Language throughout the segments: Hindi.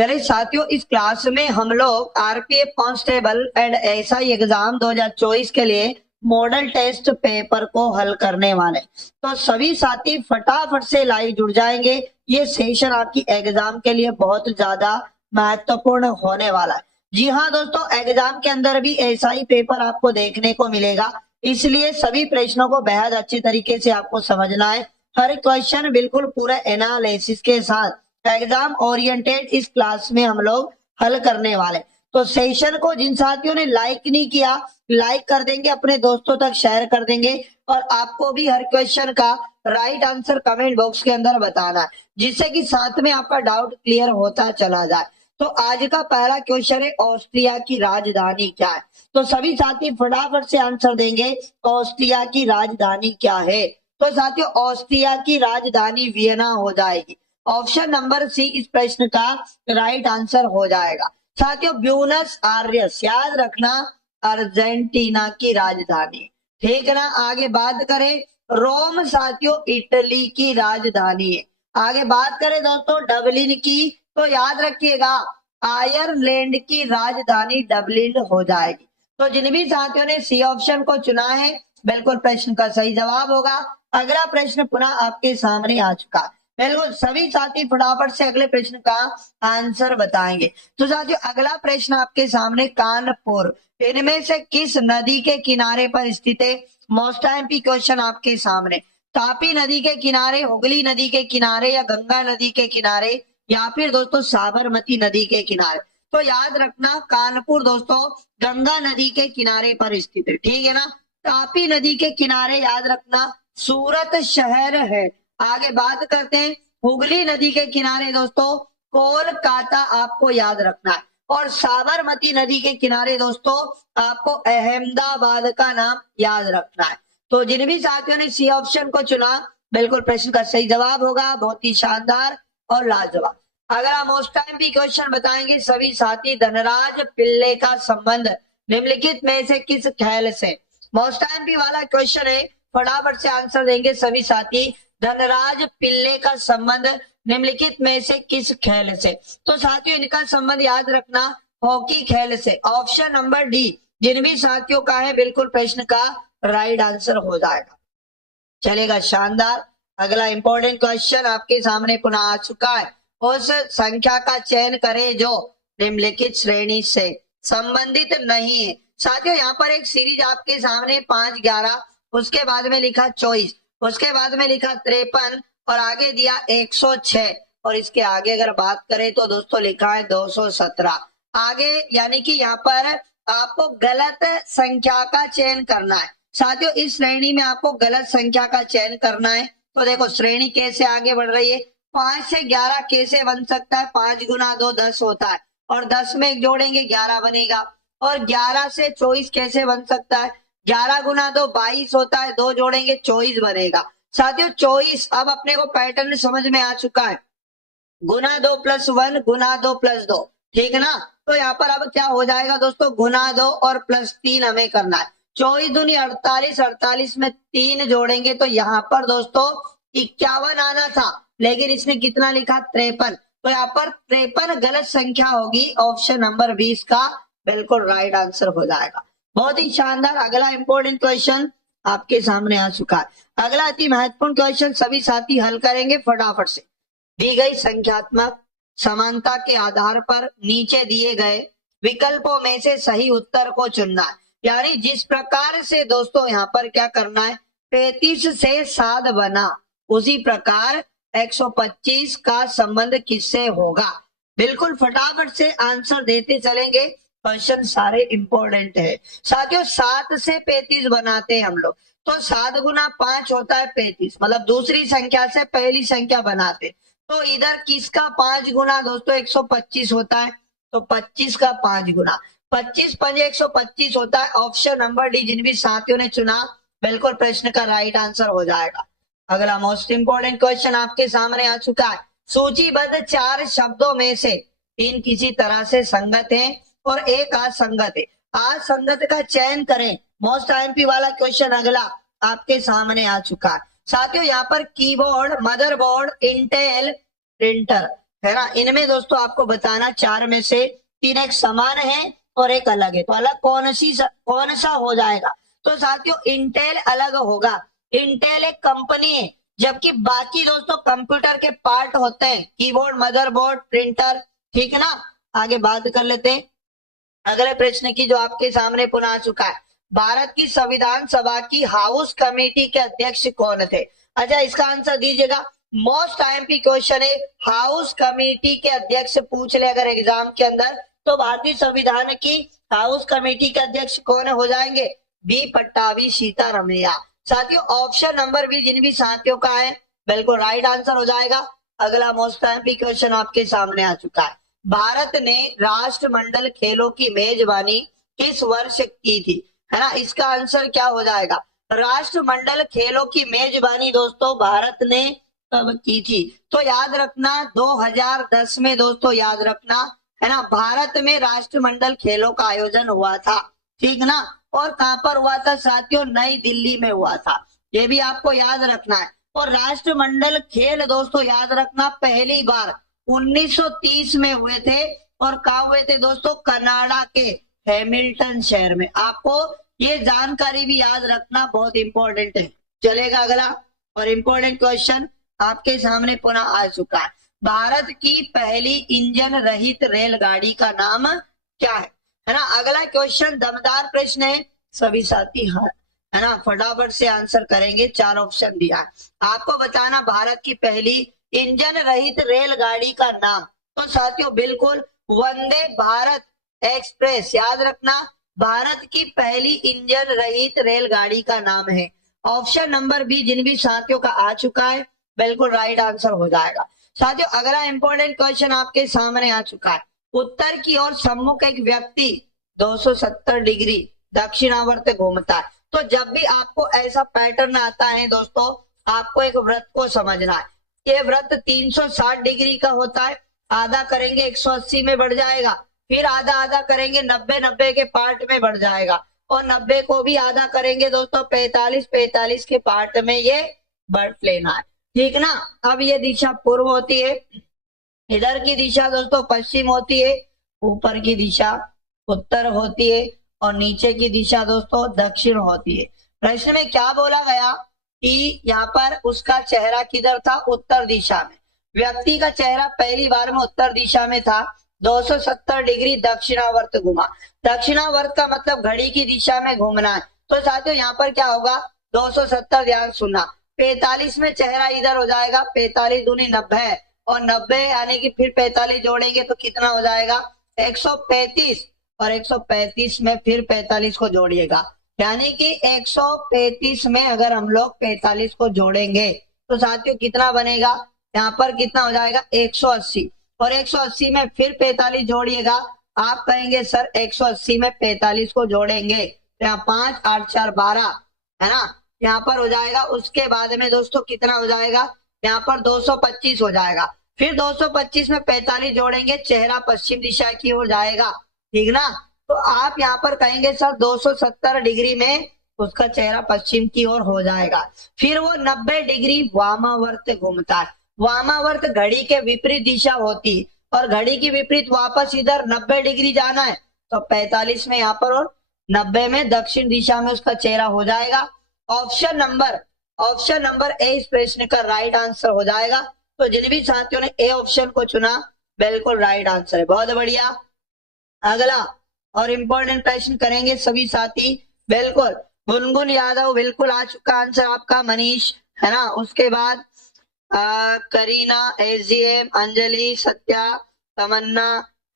चलिए साथियों, इस क्लास में हम लोग RPF constable and SI exam 2024 के लिए मॉडल टेस्ट पेपर को हल करने वाले। तो सभी साथी फटाफट से लाइव जुड़ जाएंगे। ये सेशन आपकी एग्जाम के लिए बहुत ज्यादा महत्वपूर्ण होने वाला है। जी हाँ दोस्तों, एग्जाम के अंदर भी एसआई पेपर आपको देखने को मिलेगा, इसलिए सभी प्रश्नों को बेहद अच्छे तरीके से आपको समझना है। हर क्वेश्चन बिल्कुल पूरे एनालिसिस के साथ एग्जाम ओरिएंटेड इस क्लास में हम लोग हल करने वाले। तो सेशन को जिन साथियों ने लाइक नहीं किया, लाइक कर देंगे, अपने दोस्तों तक शेयर कर देंगे, और आपको भी हर क्वेश्चन का राइट आंसर कमेंट बॉक्स के अंदर बताना है, जिससे कि साथ में आपका डाउट क्लियर होता चला जाए। तो आज का पहला क्वेश्चन है, ऑस्ट्रिया की राजधानी क्या है? तो सभी साथी फटाफट से आंसर देंगे, ऑस्ट्रिया की राजधानी क्या है? तो साथियों, ऑस्ट्रिया की राजधानी वियना हो जाएगी। ऑप्शन नंबर सी इस प्रश्न का राइट आंसर हो जाएगा। साथियों, ब्यूनस आयर्स याद रखना अर्जेंटीना की राजधानी, ठीक है ना। आगे बात करें, रोम साथियों इटली की राजधानी है। आगे बात करें दोस्तों डबलिन की, तो याद रखिएगा आयरलैंड की राजधानी डबलिन हो जाएगी। तो जिन भी साथियों ने सी ऑप्शन को चुना है, बिल्कुल प्रश्न का सही जवाब होगा। अगला प्रश्न पुनः आपके सामने आ चुका है। बिल्कुल सभी साथी फटाफट से अगले प्रश्न का आंसर बताएंगे। तो साथियों, अगला प्रश्न आपके सामने, कानपुर इनमें से किस नदी के किनारे पर स्थित है? मोस्ट एमपी क्वेश्चन आपके सामने। तापी नदी के किनारे, हुगली नदी के किनारे, या गंगा नदी के किनारे, या फिर दोस्तों साबरमती नदी के किनारे? तो याद रखना कानपुर दोस्तों गंगा नदी के किनारे पर स्थित है, ठीक है ना। तापी नदी के किनारे याद रखना सूरत शहर है। आगे बात करते हैं, हुगली नदी के किनारे दोस्तों कोलकाता आपको याद रखना है, और साबरमती नदी के किनारे दोस्तों आपको अहमदाबाद का नाम याद रखना है। तो जिन भी साथियों ने सी ऑप्शन को चुना, बिल्कुल प्रश्न का सही जवाब होगा। बहुत ही शानदार और लाजवाब। अगला मोस्ट टाइम भी क्वेश्चन बताएंगे सभी साथी, धनराज पिल्ले का संबंध निम्नलिखित में से किस खेल से? मोस्ट टाइम भी वाला क्वेश्चन है, फटाफट से आंसर देंगे सभी साथी। धनराज पिल्ले का संबंध निम्नलिखित में से किस खेल से? तो साथियों इनका संबंध याद रखना हॉकी खेल से। ऑप्शन नंबर डी जिन भी साथियों का है, बिल्कुल प्रश्न का राइट आंसर हो जाएगा। चलेगा, शानदार। अगला इंपॉर्टेंट क्वेश्चन आपके सामने पुनः आ चुका है। उस संख्या का चयन करें जो निम्नलिखित श्रेणी से संबंधित नहीं है। साथियों यहाँ पर एक सीरीज आपके सामने 5, 11, उसके बाद में लिखा 24, उसके बाद में लिखा 53, और आगे दिया 106, और इसके आगे अगर बात करें तो दोस्तों लिखा है 217 आगे, यानी कि यहाँ पर आपको गलत संख्या का चयन करना है। साथियों इस श्रेणी में आपको गलत संख्या का चयन करना है। तो देखो श्रेणी कैसे आगे बढ़ रही है, 5 से 11 कैसे बन सकता है? 5 गुना 2 10 होता है, और 10 में एक जोड़ेंगे 11 बनेगा। और 11 से 24 कैसे बन सकता है? 11 गुना 2 22 होता है, 2 जोड़ेंगे 24 बनेगा। साथियों 24 अब अपने को पैटर्न समझ में आ चुका है, गुना 2 + 1 गुना 2 + 2, ठीक है ना। तो यहाँ पर अब क्या हो जाएगा दोस्तों, गुना 2 और +3 हमें करना है। 24 दूनी 48, 48 में 3 जोड़ेंगे तो यहाँ पर दोस्तों 51 आना था, लेकिन इसने कितना लिखा? 53। तो यहाँ पर 53 गलत संख्या होगी। ऑप्शन नंबर 20 का बिल्कुल राइट आंसर हो जाएगा। बहुत ही शानदार। अगला इंपॉर्टेंट क्वेश्चन आपके सामने आ चुका है। अगला अति महत्वपूर्ण क्वेश्चन सभी साथी हल करेंगे फटाफट से। दी गई संख्यात्मक समानता के आधार पर नीचे दिए गए विकल्पों में से सही उत्तर को चुनना है। यानी जिस प्रकार से दोस्तों यहाँ पर क्या करना है, 35 से 7 बना, उसी प्रकार 125 का संबंध किससे होगा? बिल्कुल फटाफट से आंसर देते चलेंगे, क्वेश्चन सारे इंपॉर्टेंट है। साथियों 7 से 35 बनाते हैं हम लोग, तो 7 गुना 5 होता है 35, मतलब दूसरी संख्या से पहली संख्या बनाते। तो इधर किसका 5 गुना दोस्तों 125 होता है, तो 25 का 5 गुना, 25 पंजे 125 होता है। ऑप्शन नंबर डी जिन भी साथियों ने चुना, बिल्कुल प्रश्न का राइट आंसर हो जाएगा। अगला मोस्ट इंपोर्टेंट क्वेश्चन आपके सामने आ चुका है। सूचीबद्ध 4 शब्दों में से 3 किसी तरह से संगत हैं और एक असंगत है। असंगत का चयन करें। मोस्ट आईएमपी वाला क्वेश्चन अगला आपके सामने आ चुका है। साथियों यहाँ पर कीबोर्ड, मदरबोर्ड, इंटेल, प्रिंटर, है ना। इनमें दोस्तों आपको बताना 4 में से 3 एक समान है और एक अलग है, तो अलग कौन सा हो जाएगा। तो साथियों इंटेल अलग होगा, इंटेल एक कंपनी है, जबकि बाकी दोस्तों कंप्यूटर के पार्ट होते हैं, कीबोर्ड, मदरबोर्ड, प्रिंटर, ठीक है ना। आगे बात कर लेते हैं अगले प्रश्न की जो आपके सामने पुनः आ चुका है। भारत की संविधान सभा की हाउस कमेटी के अध्यक्ष कौन थे। अच्छा, इसका आंसर दीजिएगा। मोस्ट आईएमपी क्वेश्चन है, हाउस कमेटी के अध्यक्ष पूछ ले अगर एग्जाम के अंदर, तो भारतीय संविधान की हाउस कमेटी के अध्यक्ष कौन हो जाएंगे, बी पट्टाभी सीतारमैया। साथियों ऑप्शन नंबर बी जिन भी साथियों का है बिल्कुल राइट आंसर हो जाएगा। अगला मोस्ट आईएमपी क्वेश्चन आपके सामने आ चुका है। भारत ने राष्ट्रमंडल खेलों की मेजबानी किस वर्ष की थी, है ना। इसका आंसर क्या हो जाएगा, राष्ट्रमंडल खेलों की मेजबानी दोस्तों भारत ने कब की थी। तो याद रखना 2010 में दोस्तों, याद रखना है ना, भारत में राष्ट्रमंडल खेलों का आयोजन हुआ था, ठीक ना। और कहां पर हुआ था साथियों, नई दिल्ली में हुआ था, ये भी आपको याद रखना है। और राष्ट्रमंडल खेल दोस्तों याद रखना पहली बार 1930 में हुए थे, और कहा हुए थे दोस्तों, कनाडा के हैमिल्टन शहर में। आपको ये जानकारी भी याद रखना बहुत इंपॉर्टेंट है। चलेगा अगला और इंपॉर्टेंट क्वेश्चन आपके सामने पुनः आ चुका है। भारत की पहली इंजन रहित रेलगाड़ी का नाम क्या है ना। अगला क्वेश्चन दमदार प्रश्न है, सभी साथी है ना फटाफट से आंसर करेंगे। 4 ऑप्शन दिया है, आपको बताना भारत की पहली इंजन रहित रेलगाड़ी का नाम। तो साथियों बिल्कुल वंदे भारत एक्सप्रेस, याद रखना भारत की पहली इंजन रहित रेलगाड़ी का नाम है। ऑप्शन नंबर बी जिन भी साथियों का आ चुका है बिल्कुल राइट आंसर हो जाएगा। साथियों अगला इंपॉर्टेंट क्वेश्चन आपके सामने आ चुका है। उत्तर की ओर सम्मुख एक व्यक्ति 270 डिग्री दक्षिणावर्त घूमता है। तो जब भी आपको ऐसा पैटर्न आता है दोस्तों, आपको एक वृत्त को समझना है। ये वृत्त 360 डिग्री का होता है, आधा करेंगे 180 में बढ़ जाएगा, फिर आधा आधा करेंगे 90 के पार्ट में बढ़ जाएगा, और 90 को भी आधा करेंगे दोस्तों 45 के पार्ट में ये बढ़ लेना है, ठीक ना। अब ये दिशा पूर्व होती है, इधर की दिशा दोस्तों पश्चिम होती है, ऊपर की दिशा उत्तर होती है, और नीचे की दिशा दोस्तों दक्षिण होती है। प्रश्न में क्या बोला गया कि यहाँ पर उसका चेहरा किधर था, उत्तर दिशा में। व्यक्ति का चेहरा पहली बार में उत्तर दिशा में था, 270 डिग्री दक्षिणावर्त घुमा। दक्षिणावर्त का मतलब घड़ी की दिशा में घूमना है। तो साथियों यहाँ पर क्या होगा, 270 ध्यान सुनना, 45 में चेहरा इधर हो जाएगा, 45 दूनी 90, और 90 यानी कि फिर 45 जोड़ेंगे तो कितना हो जाएगा 135, और 135 में फिर 45 को जोड़िएगा, यानी कि 135 में अगर हम लोग 45 को जोड़ेंगे तो साथियों कितना बनेगा, यहाँ पर कितना हो जाएगा 180, और 180 में फिर 45 जोड़िएगा। आप कहेंगे सर 180 में 45 को जोड़ेंगे तो यहाँ 5 8 4 12 है ना, यहाँ पर हो जाएगा। उसके बाद में दोस्तों कितना हो जाएगा, यहाँ पर 225 हो जाएगा, फिर 225 में 45 जोड़ेंगे, चेहरा पश्चिम दिशा की ओर जाएगा, ठीक ना। तो आप यहाँ पर कहेंगे सर 270 डिग्री में उसका चेहरा पश्चिम की ओर हो जाएगा। फिर वो 90 डिग्री वामावर्त घूमता है। वामावर्त घड़ी के विपरीत दिशा होती, और घड़ी की विपरीत वापस इधर 90 डिग्री जाना है, तो 45 में यहाँ पर और 90 में दक्षिण दिशा में उसका चेहरा हो जाएगा। ऑप्शन नंबर ए इस प्रश्न का राइट आंसर हो जाएगा। तो जिन भी साथियों ने ए ऑप्शन को चुना बिल्कुल राइट आंसर है, बहुत बढ़िया। अगला और इम्पोर्टेंट प्रश्न करेंगे सभी साथी, बिल्कुल गुनगुन यादव बिल्कुल आ चुका आंसर आपका, मनीष है ना, उसके बाद करीना, एसजीएम, अंजलि, सत्या, तमन्ना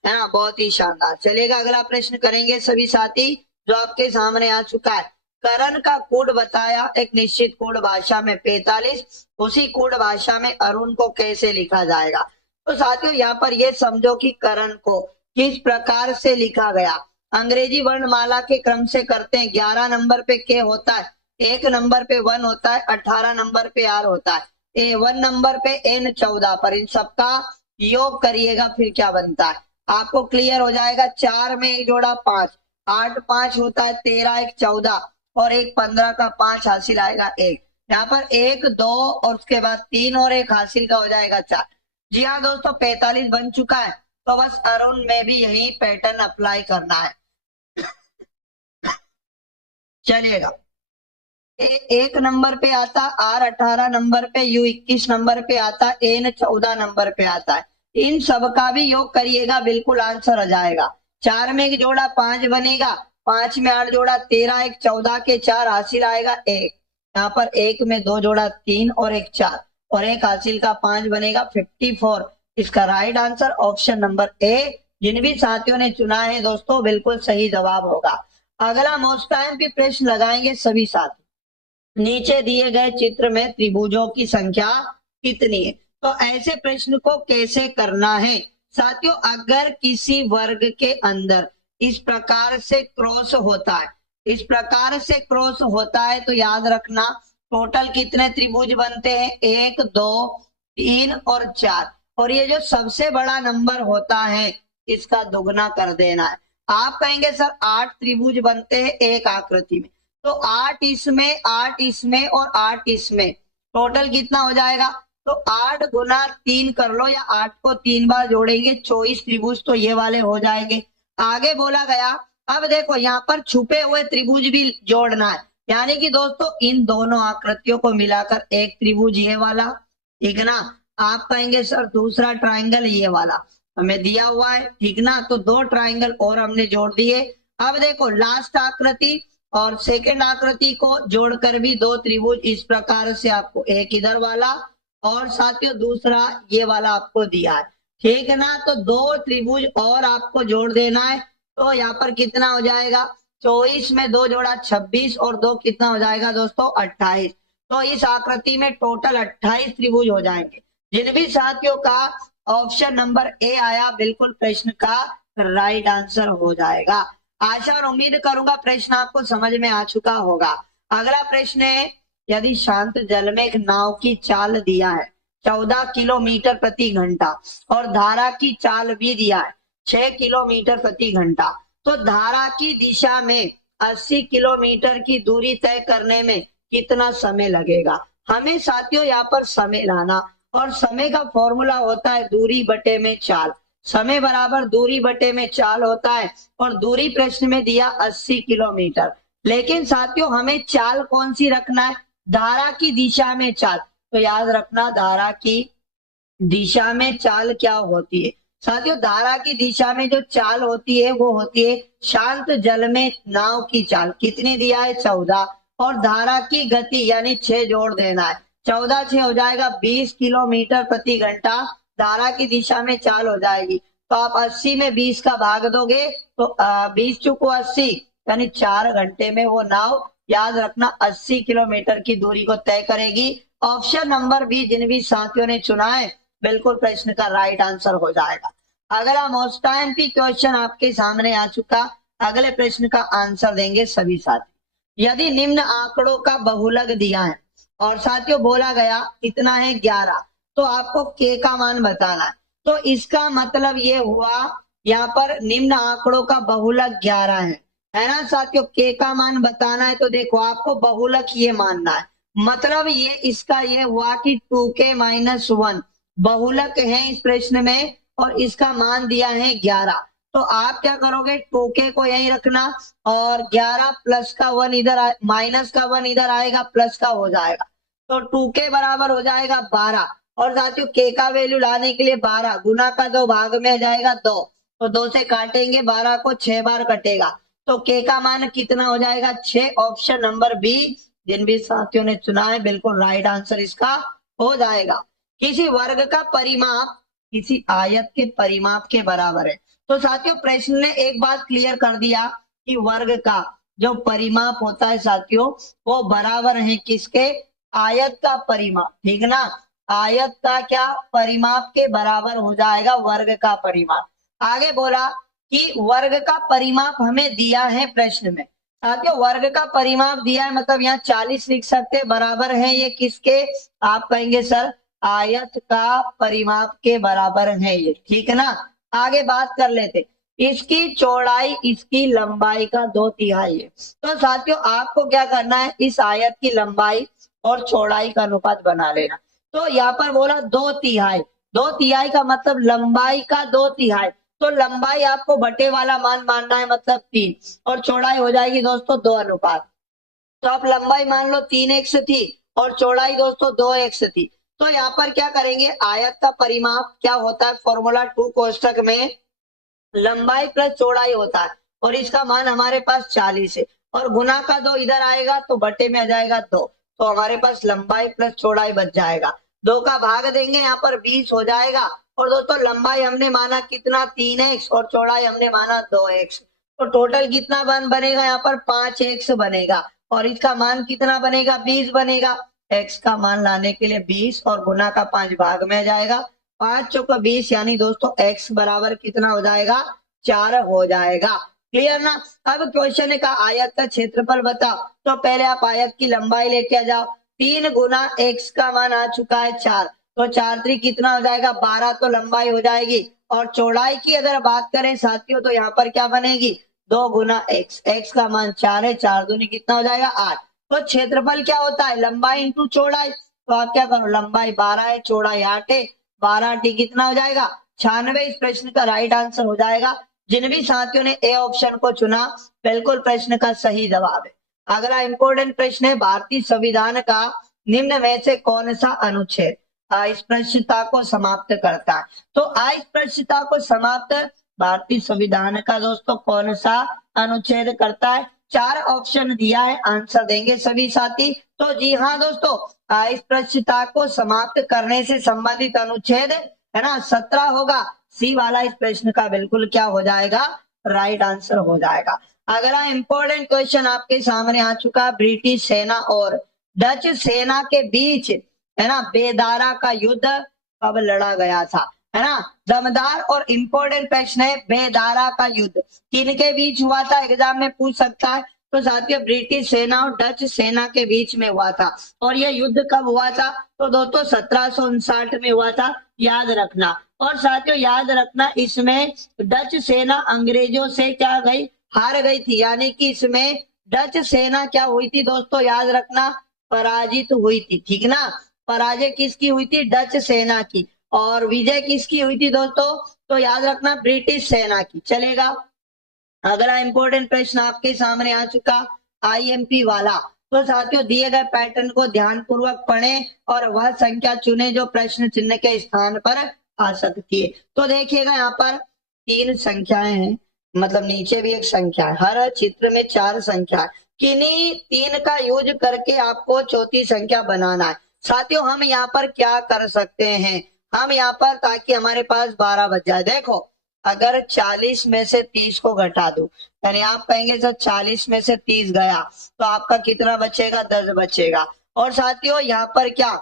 है ना, बहुत ही शानदार। चलेगा अगला प्रश्न करेंगे सभी साथी जो आपके सामने आ चुका है। करण का कोड बताया, एक निश्चित कोड भाषा में 45, उसी कोड भाषा में अरुण को कैसे लिखा जाएगा। तो साथियों यहाँ पर ये समझो कि करण को किस प्रकार से लिखा गया। अंग्रेजी वर्णमाला के क्रम से करते हैं। 11 नंबर पे के होता है, 1 नंबर पे 1 होता है, 18 नंबर पे आर होता है, 1 नंबर पे एन 14 पर। इन सबका योग करिएगा फिर क्या बनता है आपको क्लियर हो जाएगा। 4 में 1 जोड़ा 5, 8 5 होता है, 13 1 14, और 1 15 का 5 हासिल आएगा 1। यहाँ पर 1 2 और उसके बाद 3 और 1 हासिल का हो जाएगा 4। जी हाँ दोस्तों, 45 बन चुका है। तो बस अरुण में भी यही पैटर्न अप्लाई करना है। चलिएगा, एक नंबर पे आता R18 नंबर पे, U21 नंबर पे आता, N14 नंबर पे आता है। इन सब का भी योग करिएगा, बिल्कुल आंसर आ जाएगा। 4 में एक जोड़ा 5 बनेगा, 5 में 8 जोड़ा 13, एक 14 के 4 हासिल आएगा 1। यहाँ पर 1 में 2 जोड़ा 3 और एक 4 और एक हासिल का 5 बनेगा 54। इसका right answer option number A. जिन भी साथियों ने चुना है दोस्तों, बिल्कुल सही जवाब होगा। अगला मोस्ट टाइम भी प्रश्न लगाएंगे सभी साथी। नीचे दिए गए चित्र में त्रिभुजों की संख्या कितनी है? तो ऐसे प्रश्न को कैसे करना है साथियों? अगर किसी वर्ग के अंदर इस प्रकार से क्रॉस होता है, इस प्रकार से क्रॉस होता है, तो याद रखना टोटल कितने त्रिभुज बनते हैं? 1 2 3 और 4। और ये जो सबसे बड़ा नंबर होता है, इसका दुगना कर देना है। आप कहेंगे सर 8 त्रिभुज बनते हैं एक आकृति में, तो 8 इसमें, 8 इसमें और 8 इसमें, टोटल कितना हो जाएगा? तो 8 गुना 3 कर लो, या 8 को 3 बार जोड़ेंगे, 24 त्रिभुज तो ये वाले हो जाएंगे। आगे बोला गया, अब देखो यहाँ पर छुपे हुए त्रिभुज भी जोड़ना है, यानी कि दोस्तों इन दोनों आकृतियों को मिलाकर एक त्रिभुज ये वाला, ठीक ना। आप कहेंगे सर दूसरा ट्राइंगल ये वाला हमें दिया हुआ है, ठीक ना। तो 2 ट्राइंगल और हमने जोड़ दिए। अब देखो लास्ट आकृति और सेकेंड आकृति को जोड़कर भी 2 त्रिभुज इस प्रकार से आपको, एक इधर वाला और साथियों दूसरा ये वाला आपको दिया है, ठीक है ना। तो 2 त्रिभुज और आपको जोड़ देना है। तो यहाँ पर कितना हो जाएगा? 24 में 2 जोड़ा 26 और 2 कितना हो जाएगा दोस्तों? 28। तो इस आकृति में टोटल 28 त्रिभुज हो जाएंगे। जिन भी साथियों का ऑप्शन नंबर ए आया, बिल्कुल प्रश्न का राइट आंसर हो जाएगा। आशा और उम्मीद करूंगा प्रश्न आपको समझ में आ चुका होगा। अगला प्रश्न है, यदि शांत जल में एक नाव की चाल दिया है 14 किलोमीटर प्रति घंटा और धारा की चाल भी दिया है 6 किलोमीटर प्रति घंटा, तो धारा की दिशा में 80 किलोमीटर की दूरी तय करने में कितना समय लगेगा? हमें साथियों यहाँ पर समय लाना, और समय का फॉर्मूला होता है दूरी बटे में चाल। समय बराबर दूरी बटे में चाल होता है, और दूरी प्रश्न में दिया 80 किलोमीटर। लेकिन साथियों हमें चाल कौन सी रखना है? धारा की दिशा में चाल। तो याद रखना धारा की दिशा में चाल क्या होती है साथियों? धारा की दिशा में जो चाल होती है वो होती है शांत जल में नाव की चाल। कितनी दिया है? 14। और धारा की गति यानी 6 जोड़ देना है, 14 6 हो जाएगा 20 किलोमीटर प्रति घंटा धारा की दिशा में चाल हो जाएगी। तो आप 80 में 20 का भाग दोगे तो 20 चुको 80, यानी 4 घंटे में वो नाव, याद रखना 80 किलोमीटर की दूरी को तय करेगी। ऑप्शन नंबर बी जिन भी साथियों ने चुना है, बिल्कुल प्रश्न का राइट आंसर हो जाएगा। अगला मोस्ट टाइम की क्वेश्चन आपके सामने आ चुका। अगले प्रश्न का आंसर देंगे सभी साथी। यदि निम्न आंकड़ों का बहुलक दिया है और साथियों बोला गया कितना है? 11, तो आपको के का मान बताना है। तो इसका मतलब ये हुआ यहाँ पर निम्न आंकड़ों का बहुलक 11 है ना साथियों। के का मान बताना है, तो देखो आपको बहुलक ये मानना है, मतलब ये इसका ये हुआ कि 2k - 1 बहुलक है इस प्रश्न में, और इसका मान दिया है 11। तो आप क्या करोगे? 2k को यही रखना, और 11 प्लस का 1 इधर, माइनस का 1 इधर आएगा, प्लस का हो जाएगा। तो 2k बराबर हो जाएगा 12। और साथियों k का वैल्यू लाने के लिए 12 गुना का 2 भाग में आ जाएगा 2, तो 2 से काटेंगे 12 को 6 बार कटेगा, तो k का मान कितना हो जाएगा? 6। ऑप्शन नंबर बी जिन भी साथियों ने चुना है, बिल्कुल राइट आंसर इसका हो जाएगा। किसी वर्ग का परिमाप किसी आयत के परिमाप के बराबर है। तो साथियों प्रश्न ने एक बात क्लियर कर दिया कि वर्ग का जो परिमाप होता है साथियों, वो बराबर है किसके? आयत का परिमाप, ठीक ना। आयत का क्या परिमाप के बराबर हो जाएगा वर्ग का परिमाप। आगे बोला कि वर्ग का परिमाप हमें दिया है प्रश्न में। साथियों वर्ग का परिमाप दिया है, मतलब यहाँ 40 लिख सकते, बराबर है ये किसके? आप कहेंगे सर आयत का परिमाप के बराबर है ये, ठीक है ना। आगे बात कर लेते, इसकी चौड़ाई इसकी लंबाई का 2/3 है। तो साथियों आपको क्या करना है? इस आयत की लंबाई और चौड़ाई का अनुपात बना लेना। तो यहाँ पर बोला 2/3, 2/3 का मतलब लंबाई का 2/3, तो लंबाई आपको बटे वाला मान मानना है, मतलब 3, और चौड़ाई हो जाएगी दोस्तों 2 अनुपात। तो आप लंबाई मान लो 3x थी और चौड़ाई दोस्तों 2x थी। तो यहाँ पर क्या करेंगे, आयत का परिमाप क्या होता है, फॉर्मूला 2 कोष्टक में लंबाई प्लस चौड़ाई होता है, और इसका मान हमारे पास 40 है, और गुना का 2 इधर आएगा तो बटे में आ जाएगा 2, तो हमारे पास लंबाई प्लस चौड़ाई बच जाएगा। 2 का भाग देंगे यहाँ पर 20 हो जाएगा, और दोस्तों लंबाई हमने माना कितना 3x और चौड़ाई हमने माना 2x, तो टोटल कितना बनेगा यहाँ पर 5x बनेगा, और इसका मान कितना बनेगा 20 बनेगा। x का मान लाने के लिए 20 और गुना का 5 भाग में आ जाएगा, 5 चौका 20, यानी दोस्तों x बराबर कितना हो जाएगा 4 हो जाएगा। क्लियर ना। अब क्वेश्चन का आयत का क्षेत्रफल बताओ, तो पहले आप आयत की लंबाई लेके आ जाओ। 3 गुना x का मान आ चुका है 4, तो 4 3 कितना हो जाएगा 12, तो लंबाई हो जाएगी। और चौड़ाई की अगर बात करें साथियों, तो यहाँ पर क्या बनेगी 2 गुना x का मान 4 है, 4 दूनी कितना हो जाएगा 8। तो क्षेत्रफल क्या होता है, लंबाई इंटू चौड़ाई, तो आप क्या करो, लंबाई 12 है, चौड़ाई 8 है, 12 टी कितना हो जाएगा 96। इस प्रश्न का राइट आंसर हो जाएगा। जिन भी साथियों ने ए ऑप्शन को चुना, बिल्कुल प्रश्न का सही जवाब है। अगला इंपॉर्टेंट प्रश्न है, भारतीय संविधान का निम्न में से कौन सा अनुच्छेद अस्पृश्यता को समाप्त करता है। तो अस्पृश्यता को समाप्त भारतीय संविधान का दोस्तों कौन सा अनुच्छेद करता है। 4 ऑप्शन दिया है, आंसर देंगे सभी साथी। तो जी हाँ दोस्तों, अस्पृश्यता को समाप्त करने से संबंधित अनुच्छेद है ना 17 होगा। सी वाला इस प्रश्न का बिल्कुल क्या हो जाएगा, राइट आंसर हो जाएगा। अगला इंपॉर्टेंट क्वेश्चन आपके सामने आ चुका, ब्रिटिश सेना और डच सेना के बीच है ना बेदारा का युद्ध कब लड़ा गया था, है ना। दमदार और इंपॉर्टेंट प्रश्न है, बेदारा का युद्ध किनके बीच हुआ था, एग्जाम में पूछ सकता है। तो साथियों ब्रिटिश सेना और डच सेना के बीच में हुआ था, और यह युद्ध कब हुआ था, तो दोस्तों 1759 में हुआ था, याद रखना। और साथियों याद रखना, इसमें डच सेना अंग्रेजों से क्या गई, हार गई थी, यानी कि इसमें डच सेना क्या हुई थी दोस्तों, याद रखना पराजित हुई थी, ठीक ना। पराजय किसकी हुई थी, डच सेना की, और विजय किसकी हुई थी दोस्तों, तो याद रखना ब्रिटिश सेना की, चलेगा। अगला इंपॉर्टेंट प्रश्न आपके सामने आ चुका, आईएमपी वाला। तो साथियों दिए गए पैटर्न को ध्यान पूर्वक पढ़ें और वह संख्या चुने जो प्रश्न चिन्ह के स्थान पर आ सकती है। तो देखिएगा यहाँ पर 3 संख्याएं हैं, मतलब नीचे भी एक संख्या है, हर चित्र में 4 संख्या है, किन्हीं 3 का यूज करके आपको चौथी संख्या बनाना है। साथियों हम यहाँ पर क्या कर सकते हैं, हम यहाँ पर ताकि हमारे पास 12 बच जाए, देखो अगर 40 में से 30 को घटा दो, यानी आप कहेंगे सर 40 में से 30 गया, तो आपका कितना बचेगा 10 बचेगा। और साथियों यहाँ पर क्या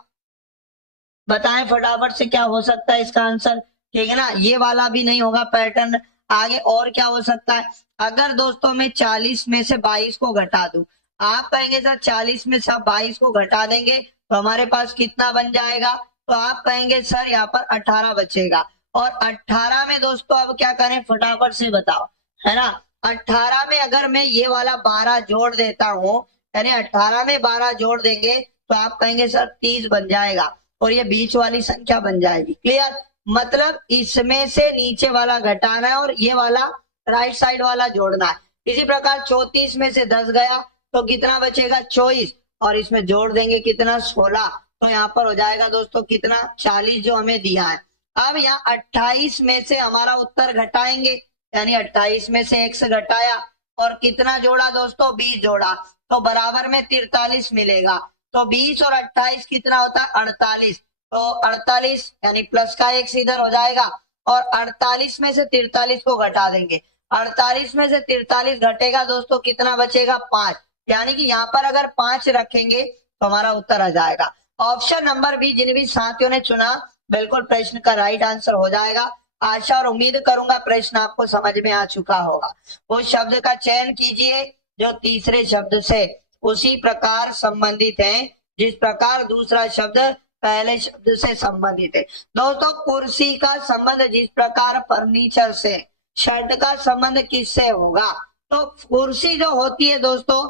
बताएं फटाफट से, क्या हो सकता है इसका आंसर, ठीक है ना। ये वाला भी नहीं होगा पैटर्न, आगे और क्या हो सकता है, अगर दोस्तों मैं 40 में से 22 को घटा दूं, आप कहेंगे सर 40 में से 22 को घटा देंगे तो हमारे पास कितना बन जाएगा, तो आप कहेंगे सर यहाँ पर 18 बचेगा। और 18 में दोस्तों अब क्या करें फटाफट से बताओ, है ना। 18 में अगर मैं ये वाला 12 जोड़ देता हूँ, यानी 18 में 12 जोड़ देंगे तो आप कहेंगे सर 30 बन जाएगा, और ये बीच वाली संख्या बन जाएगी। क्लियर, मतलब इसमें से नीचे वाला घटाना है और ये वाला राइट साइड वाला जोड़ना है। इसी प्रकार 34 में से 10 गया तो कितना बचेगा 24, और इसमें जोड़ देंगे कितना 16, तो यहाँ पर हो जाएगा दोस्तों कितना 40 जो हमें दिया है। अब यहाँ 28 में से हमारा उत्तर घटाएंगे, यानी 28 में से x घटाया और कितना जोड़ा दोस्तों 20 जोड़ा, तो बराबर में 43 मिलेगा। तो 20 और 28 कितना होता है 48, तो 48 यानी प्लस का x इधर हो जाएगा, और 48 में से 43 को घटा देंगे, 48 में से 43 घटेगा दोस्तों कितना बचेगा 5, यानी कि यहाँ पर अगर 5 रखेंगे तो हमारा उत्तर आ जाएगा। ऑप्शन नंबर बी जिन भी साथियों ने चुना बिल्कुल प्रश्न का राइट आंसर हो जाएगा। आशा और उम्मीद करूंगा प्रश्न आपको समझ में आ चुका होगा। उस शब्द का चयन कीजिए जो तीसरे शब्द से उसी प्रकार संबंधित है जिस प्रकार दूसरा शब्द पहले शब्द से संबंधित है। दोस्तों कुर्सी का संबंध जिस प्रकार फर्नीचर से, शर्ट का संबंध किससे होगा, तो कुर्सी जो होती है दोस्तों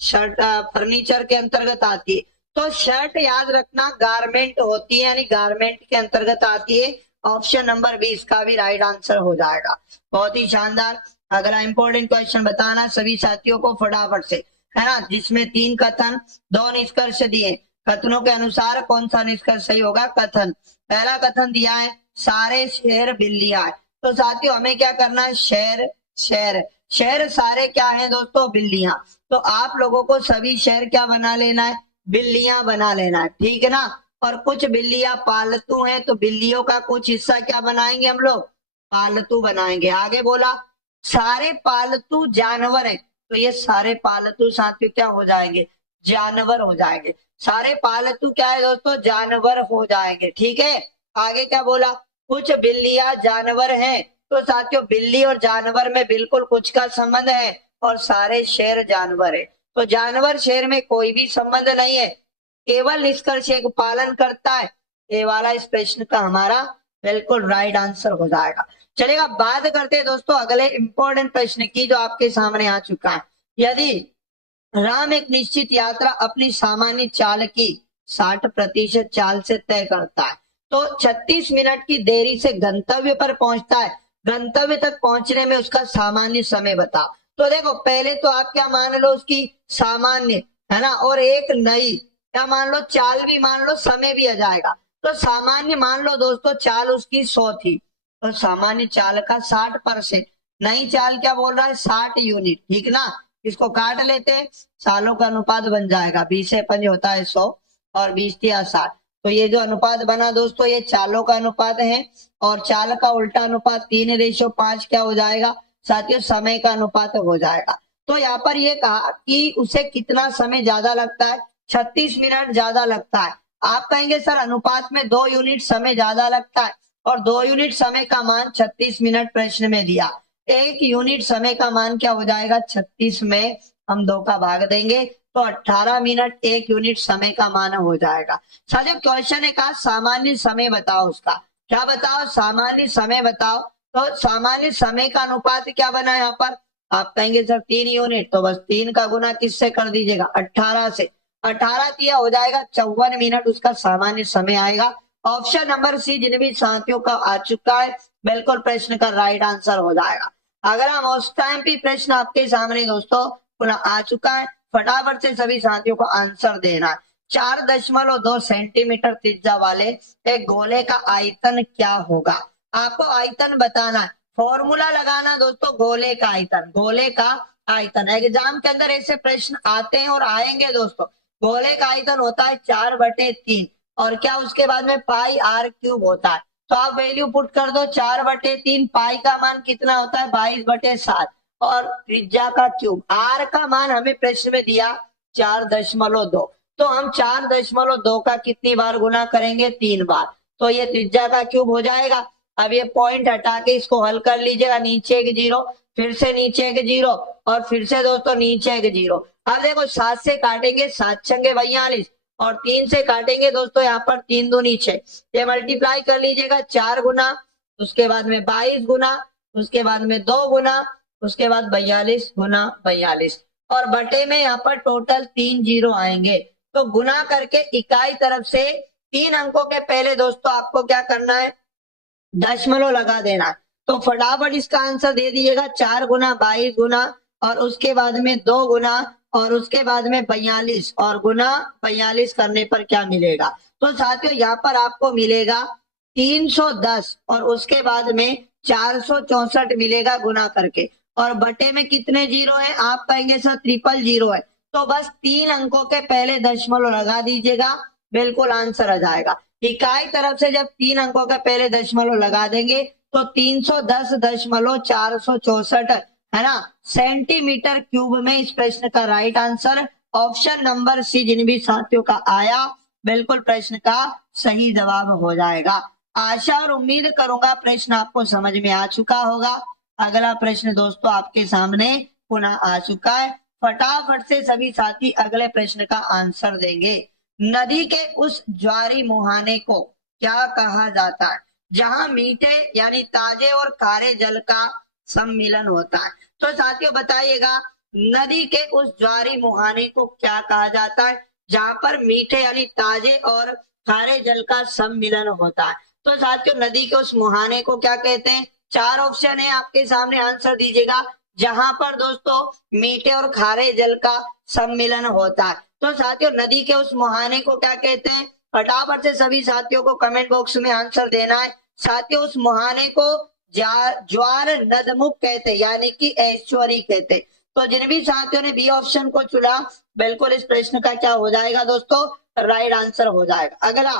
शर्ट फर्नीचर के अंतर्गत आती है, तो शर्ट याद रखना गारमेंट होती है, यानी गारमेंट के अंतर्गत आती है। ऑप्शन नंबर 20 का भी राइट आंसर हो जाएगा। बहुत ही शानदार। अगला इंपॉर्टेंट क्वेश्चन बताना सभी साथियों को फटाफट से, है ना, जिसमें 3 कथन 2 निष्कर्ष दिए। कथनों के अनुसार कौन सा निष्कर्ष सही होगा? कथन, पहला कथन दिया है सारे शेर बिल्लियां है। तो साथियों हमें क्या करना है? शेर शेर शेर सारे क्या है दोस्तों? बिल्लियां। तो आप लोगों को सभी शेर क्या बना लेना है? बिल्लियां बना लेना है, ठीक है ना। और कुछ बिल्लियां पालतू हैं तो बिल्लियों का कुछ हिस्सा क्या बनाएंगे हम लोग? पालतू बनाएंगे। आगे बोला सारे पालतू जानवर हैं, तो ये सारे पालतू साथियों क्या हो जाएंगे? जानवर हो जाएंगे। सारे पालतू क्या है दोस्तों? जानवर हो जाएंगे, ठीक है। आगे क्या बोला? कुछ बिल्लियां जानवर हैं, तो साथियों बिल्ली और जानवर में बिल्कुल कुछ का संबंध है और सारे शेर जानवर है। तो जानवर शेर में कोई भी संबंध नहीं है, केवल निष्कर्ष एक पालन करता है। ये वाला इस प्रश्न का हमारा बिल्कुल राइट आंसर हो जाएगा। चलेगा, बात करते हैं दोस्तों अगले इंपॉर्टेंट प्रश्न की जो आपके सामने आ चुका है। यदि राम एक निश्चित यात्रा अपनी सामान्य चाल की 60% चाल से तय करता है, तो 36 मिनट की देरी से गंतव्य पर पहुंचता है, गंतव्य तक पहुंचने में उसका सामान्य समय बताओ। तो देखो पहले तो आप क्या मान लो? उसकी सामान्य, है ना, और एक नई क्या मान लो? चाल भी मान लो, समय भी आ जाएगा। तो सामान्य मान लो दोस्तों चाल उसकी 100 थी, तो सामान्य चाल का 60%, नई चाल क्या बोल रहा है? 60 यूनिट, ठीक ना। इसको काट लेते हैं, सालों का अनुपात बन जाएगा, 20 से 5 होता है 100 और 20 या 60। तो ये जो अनुपात बना दोस्तों ये चालों का अनुपात है, और चाल का उल्टा अनुपात 3:5 क्या हो जाएगा साथियों? समय का अनुपात हो जाएगा। तो यहाँ पर ये कहा कि उसे कितना समय ज्यादा लगता है? 36 मिनट ज्यादा लगता है। आप कहेंगे सर अनुपात में 2 यूनिट समय ज्यादा लगता है, और 2 यूनिट समय का मान 36 मिनट प्रश्न में दिया। 1 यूनिट समय का मान क्या हो जाएगा? 36 में हम 2 का भाग देंगे तो 18 मिनट 1 यूनिट समय का मान हो जाएगा। साथियों क्वेश्चन ने कहा सामान्य समय बताओ उसका। क्या बताओ? सामान्य समय बताओ। तो सामान्य समय का अनुपात क्या बना यहाँ पर? आप कहेंगे सर 3 यूनिट, तो बस 3 का गुना किससे कर दीजिएगा? 18 से। 18 दिया हो जाएगा 54 मिनट उसका सामान्य समय आएगा। ऑप्शन नंबर सी जिन भी साथियों का आ चुका है बिल्कुल प्रश्न का राइट आंसर हो जाएगा। अगला मोस्ट टाइम भी प्रश्न आपके सामने दोस्तों पुनः आ चुका है, फटाफट से सभी साथियों को आंसर देना है। 4.2 सेंटीमीटर त्रिज्या वाले एक गोले का आयतन क्या होगा? आपको आयतन बताना है, फॉर्मूला लगाना दोस्तों, गोले का आयतन, गोले का आयतन। एग्जाम के अंदर ऐसे प्रश्न आते हैं और आएंगे दोस्तों। गोले का आयतन होता है 4/3, और क्या उसके बाद में पाई आर क्यूब होता है। तो आप वैल्यू पुट कर दो 4/3, पाई का मान कितना होता है? 22/7, और त्रिज्या का क्यूब आर का मान हमें प्रश्न में दिया 4.2, तो हम 4.2 का कितनी बार गुना करेंगे? 3 बार। तो ये त्रिज्या का क्यूब हो जाएगा। अब ये पॉइंट हटा के इसको हल कर लीजिएगा, नीचे एक 0, फिर से नीचे एक 0, और फिर से दोस्तों नीचे एक 0। अब देखो 7 से काटेंगे 7 छंगे 42, और 3 से काटेंगे दोस्तों यहाँ पर 3 दूनी 6, ये मल्टीप्लाई कर लीजिएगा 4 गुना, उसके बाद में 22 गुना, उसके बाद में 2 गुना, उसके बाद 42 गुना 42, और बटे में यहाँ पर टोटल 3 0 आएंगे। तो गुना करके इकाई तरफ से 3 अंकों के पहले दोस्तों आपको क्या करना है? दशमलव लगा देना है। तो फटाफट इसका आंसर दे दीजिएगा 4 गुना 22 गुना, और उसके बाद में 2 गुना, और उसके बाद में 42, और गुना 42 करने पर क्या मिलेगा? तो साथियों यहाँ पर आपको मिलेगा 310, और उसके बाद में 464 मिलेगा गुना करके, और बटे में कितने 0 है? आप कहेंगे सर 000 है, तो बस 3 अंकों के पहले दशमलव लगा दीजिएगा, बिल्कुल आंसर आ जाएगा। इकाई तरफ से जब 3 अंकों के पहले दशमलव लगा देंगे तो 310.464 है ना सेंटीमीटर क्यूब में इस प्रश्न का right answer option number C जिन भी साथियों का आया बिल्कुल प्रश्न का सही जवाब हो जाएगा। आशा और उम्मीद करूंगा प्रश्न आपको समझ में आ चुका होगा। अगला प्रश्न दोस्तों आपके सामने पुनः आ चुका है, फटाफट से सभी साथी अगले प्रश्न का आंसर देंगे। नदी के उस ज्वारी मुहाने को क्या कहा जाता है जहां मीठे यानी ताजे और खारे जल का सम्मिलन होता है? तो साथियों बताइएगा नदी के उस ज्वारी मुहाने को क्या कहा जाता है जहां पर मीठे यानी ताजे और खारे जल का सम्मिलन होता है? तो साथियों नदी के उस मुहाने को क्या कहते हैं? 4 ऑप्शन है आपके सामने, आंसर दीजिएगा। जहां पर दोस्तों मीठे और खारे जल का सम्मिलन होता है। तो साथियों नदी के उस मुहाने को क्या कहते हैं? फटाफट से सभी साथियों को कमेंट बॉक्स में आंसर देना है। साथियों उस मुहाने को ज्वार नदमुख कहते हैं, यानी कि ऐश्वरी कहते हैं। तो जिन भी साथियों ने बी ऑप्शन को चुना, बिल्कुल इस प्रश्न का क्या हो जाएगा दोस्तों? राइट आंसर हो जाएगा। अगला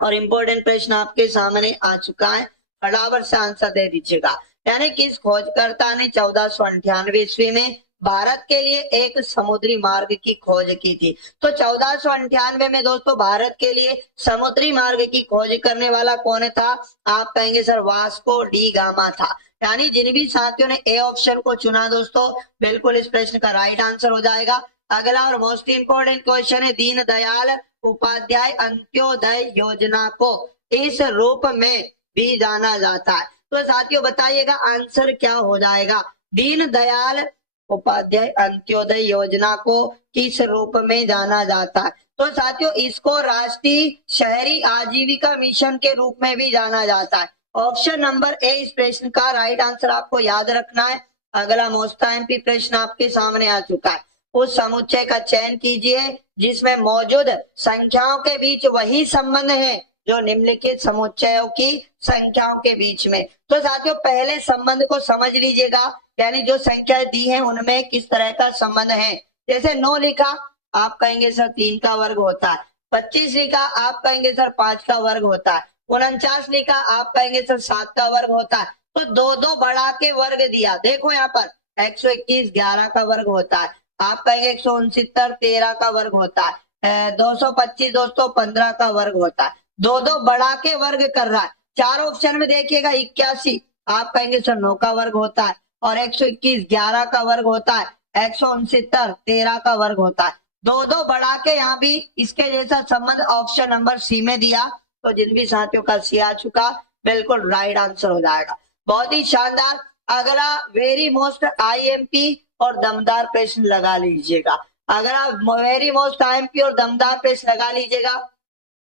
और इम्पोर्टेंट प्रश्न आपके सामने आ चुका है, फटाफट से आंसर दे दीजिएगा। यानी किस खोजकर्ता ने 1498 ईस्वी में भारत के लिए एक समुद्री मार्ग की खोज की थी? तो 1498 में दोस्तों भारत के लिए समुद्री मार्ग की खोज करने वाला कौन था? आप कहेंगे सर वास्को डी गामा था। यानी जिन भी साथियों ने ए ऑप्शन को चुना दोस्तों, बिल्कुल इस प्रश्न का राइट आंसर हो जाएगा। अगला और मोस्ट इंपोर्टेंट क्वेश्चन है, दीन दयाल उपाध्याय अंत्योदय योजना को इस रूप में भी जाना जाता है। तो साथियों बताइएगा आंसर क्या हो जाएगा? दीन दयाल उपाध्याय अंत्योदय योजना को किस रूप में जाना जाता है? तो साथियों इसको राष्ट्रीय शहरी आजीविका मिशन के रूप में भी जाना जाता है। ऑप्शन नंबर ए इस प्रश्न का राइट आंसर आपको याद रखना है। अगला मोस्ट एमपी प्रश्न आपके सामने आ चुका है। उस समुच्चय का चयन कीजिए जिसमें मौजूद संख्याओं के बीच वही संबंध है जो निम्नलिखित समुच्चयों की संख्याओं के बीच में। तो साथियों पहले संबंध को समझ लीजिएगा, यानी जो संख्या दी है उनमें किस तरह का संबंध है। जैसे 9 लिखा, आप कहेंगे सर 3 का वर्ग होता है। 25 लिखा, आप कहेंगे सर 5 का वर्ग होता है। 49 लिखा, आप कहेंगे सर 7 का वर्ग होता है। तो 2 बढ़ा के वर्ग दिया, देखो यहाँ पर 121 11 का वर्ग होता है। आप कहेंगे 169 13 का वर्ग होता है। 225 दोस्तों 15 का वर्ग होता है। 2 बढ़ा के वर्ग कर रहा है। 4 ऑप्शन में देखिएगा 81, आप कहेंगे सर 9 का वर्ग होता है। और 121 11 का वर्ग होता है। 169 13 का वर्ग होता है। 2 बढ़ा के यहाँ भी इसके जैसा संबंध ऑप्शन नंबर सी में दिया। तो जिन भी साथियों का सी आ चुका, बिल्कुल राइट आंसर हो जाएगा। बहुत ही शानदार। अगला वेरी मोस्ट आईएमपी और दमदार प्रश्न लगा लीजिएगा। अगर आप वेरी मोस्ट आईएमपी और दमदार प्रश्न लगा लीजिएगा,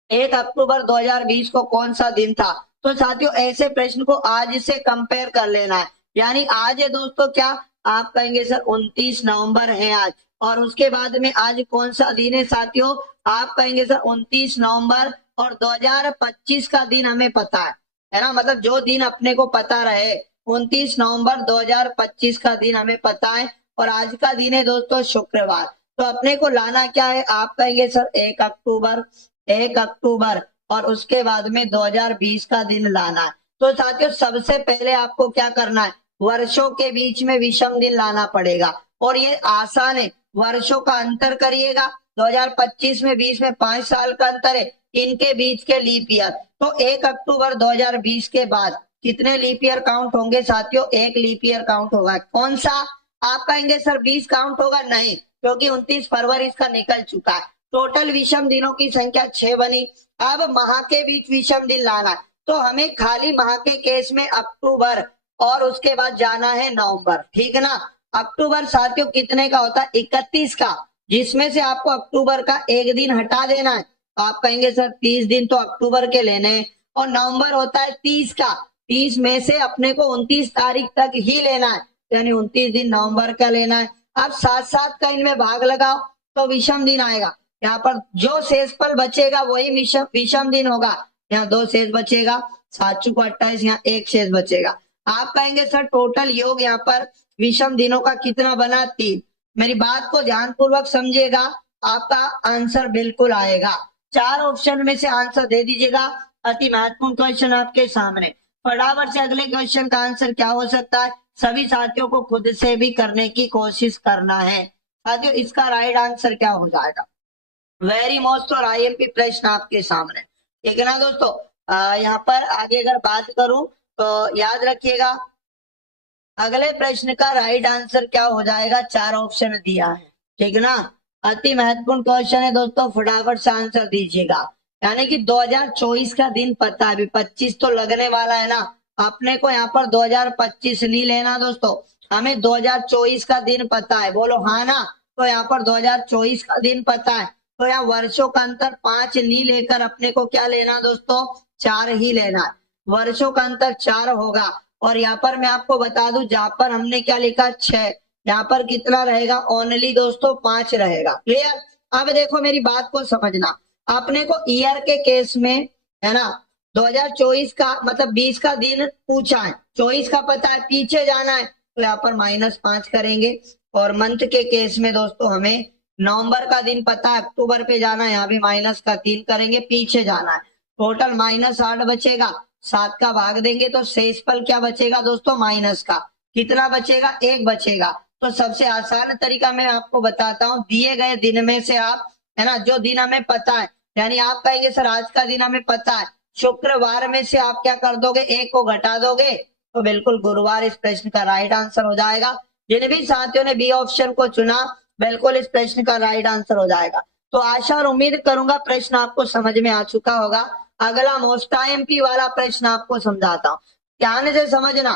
1 अक्टूबर 2020 को कौन सा दिन था? तो साथियों ऐसे प्रश्न को आज से कंपेयर कर लेना है। यानी आज है दोस्तों क्या, आप कहेंगे सर 29 नवंबर है आज। और उसके बाद में आज कौन सा दिन है साथियों? आप कहेंगे सर 29 नवंबर और 2025 का दिन हमें पता है ना। मतलब जो दिन अपने को पता रहे, 29 नवंबर 2025 का दिन हमें पता है। और आज का दिन है दोस्तों शुक्रवार। तो अपने को लाना क्या है? आप कहेंगे सर 1 अक्टूबर और उसके बाद में 2020 का दिन लाना है। तो साथियों सबसे पहले आपको क्या करना है? वर्षों के बीच में विषम दिन लाना पड़ेगा। और ये आसान है, वर्षों का अंतर करिएगा। 2025 में 20 में 5 साल का अंतर है, इनके बीच के लीप ईयर। तो 1 अक्टूबर 2020 के बाद कितने लीप ईयर काउंट होंगे साथियों? 1 लीप ईयर काउंट होगा। कौन सा? आप कहेंगे सर 20 काउंट होगा, नहीं, क्योंकि 29 फरवरी इसका निकल चुका है। टोटल विषम दिनों की संख्या 6 बनी। अब माह के बीच विषम दिन लाना है, तो हमें खाली माह के केस में अक्टूबर और उसके बाद जाना है नवंबर, ठीक है ना। अक्टूबर साथियों कितने का होता है? 31 का, जिसमें से आपको अक्टूबर का 1 दिन हटा देना है। आप कहेंगे सर 30 दिन तो अक्टूबर के लेने हैं। और नवंबर होता है 30 का, 30 में से अपने को 29 तारीख तक ही लेना है, यानी 29 दिन नवंबर का लेना है। अब 7-7 का इनमें भाग लगाओ तो विषम दिन आएगा। यहाँ पर जो शेषफल बचेगा वही विषम दिन होगा। यहाँ 2 शेष बचेगा, 7 चुको 28, यहाँ 1 शेष बचेगा। आप कहेंगे सर टोटल योग यहाँ पर विषम दिनों का कितना बना? 3। मेरी बात को ध्यानपूर्वक समझिएगा, आपका आंसर बिल्कुल आएगा। 4 ऑप्शन में से आंसर दे दीजिएगा। अति महत्वपूर्ण क्वेश्चन आपके सामने। फटाफट से अगले क्वेश्चन का आंसर क्या हो सकता है, सभी साथियों को खुद से भी करने की कोशिश करना है। साथियों इसका राइट आंसर क्या हो जाएगा? वेरी मोस्ट और आईएमपी प्रश्न आपके सामने, ठीक है ना दोस्तों। यहाँ पर आगे अगर बात करूं तो याद रखिएगा, अगले प्रश्न का राइट आंसर क्या हो जाएगा? 4 ऑप्शन दिया है, ठीक है ना। अति महत्वपूर्ण क्वेश्चन है दोस्तों, फटाफट से आंसर दीजिएगा। यानी कि 2024 का दिन पता है, अभी 25 तो लगने वाला है ना। अपने को यहाँ पर 2025 नहीं लेना दोस्तों, हमें 2024 का दिन पता है। बोलो हाँ ना। तो यहाँ पर 2024 का दिन पता है, तो यहाँ वर्षों का अंतर 5 नहीं लेकर अपने को क्या लेना दोस्तों? 4 ही लेना है, वर्षों का अंतर 4 होगा। और यहाँ पर मैं आपको बता दूं, जहां पर हमने क्या लिखा 6, यहाँ पर कितना रहेगा, ओनली दोस्तों 5 रहेगा। क्लियर। अब देखो मेरी बात को समझना, अपने को ईयर के केस में है ना 2024 का मतलब 20 का दिन पूछा है, 24 का पता है, पीछे जाना है तो यहाँ पर -5 करेंगे। और मंथ के केस में दोस्तों हमें नवंबर का दिन पता है, अक्टूबर पे जाना है, यहाँ भी -3 करेंगे, पीछे जाना है। टोटल -8 बचेगा, 7 का भाग देंगे तो शेषफल क्या बचेगा दोस्तों, माइनस का कितना बचेगा, 1 बचेगा। तो सबसे आसान तरीका मैं आपको बताता हूँ, दिए गए दिन में से आप है ना, जो दिन हमें पता है, यानी आप कहेंगे सर आज का दिन हमें पता है, शुक्रवार में से आप क्या कर दोगे, 1 को घटा दोगे तो बिल्कुल गुरुवार इस प्रश्न का राइट आंसर हो जाएगा। जिन भी साथियों ने बी ऑप्शन को चुना, बिल्कुल इस प्रश्न का राइट आंसर हो जाएगा। तो आशा और उम्मीद करूंगा प्रश्न आपको समझ में आ चुका होगा। अगला मोस्ट आईएमपी वाला प्रश्न आपको समझाता हूँ, ध्यान से समझना।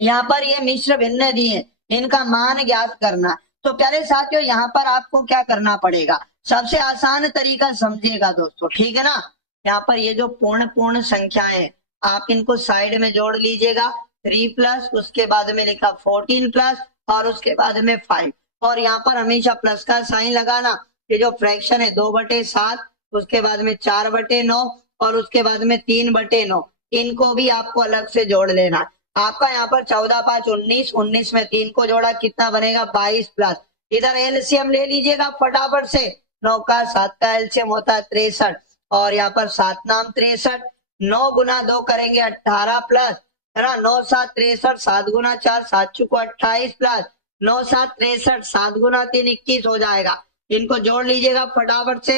यहाँ पर ये मिश्र भिन्न दिए, इनका मान ज्ञात करना। तो प्यारे साथियों यहाँ पर आपको क्या करना पड़ेगा, सबसे आसान तरीका समझिएगा दोस्तों, ठीक है ना। यहाँ पर ये जो पूर्ण संख्याएं आप इनको साइड में जोड़ लीजिएगा, 3 प्लस उसके बाद में लिखा 14 प्लस और उसके बाद में 5, और यहाँ पर हमेशा प्लस का साइन लगाना। ये जो फ्रैक्शन है 2/7, उसके बाद में 4/9 और उसके बाद में 3/9, इनको भी आपको अलग से जोड़ लेना। आपका यहाँ पर 14 5 19, 19 में 3 को जोड़ा कितना बनेगा, 22 प्लस, इधर एलसीएम ले लीजिएगा फटाफट से, 9 का 7 का एलसीएम होता है 63, और यहाँ पर 7 नाम 63, 9 गुना 2 करेंगे 18 प्लस, है ना, 9 7 63, 7 गुना 4 7 चुको 28 प्लस 9 7 63, 7 गुना 3 21 हो जाएगा। इनको जोड़ लीजिएगा फटाफट से,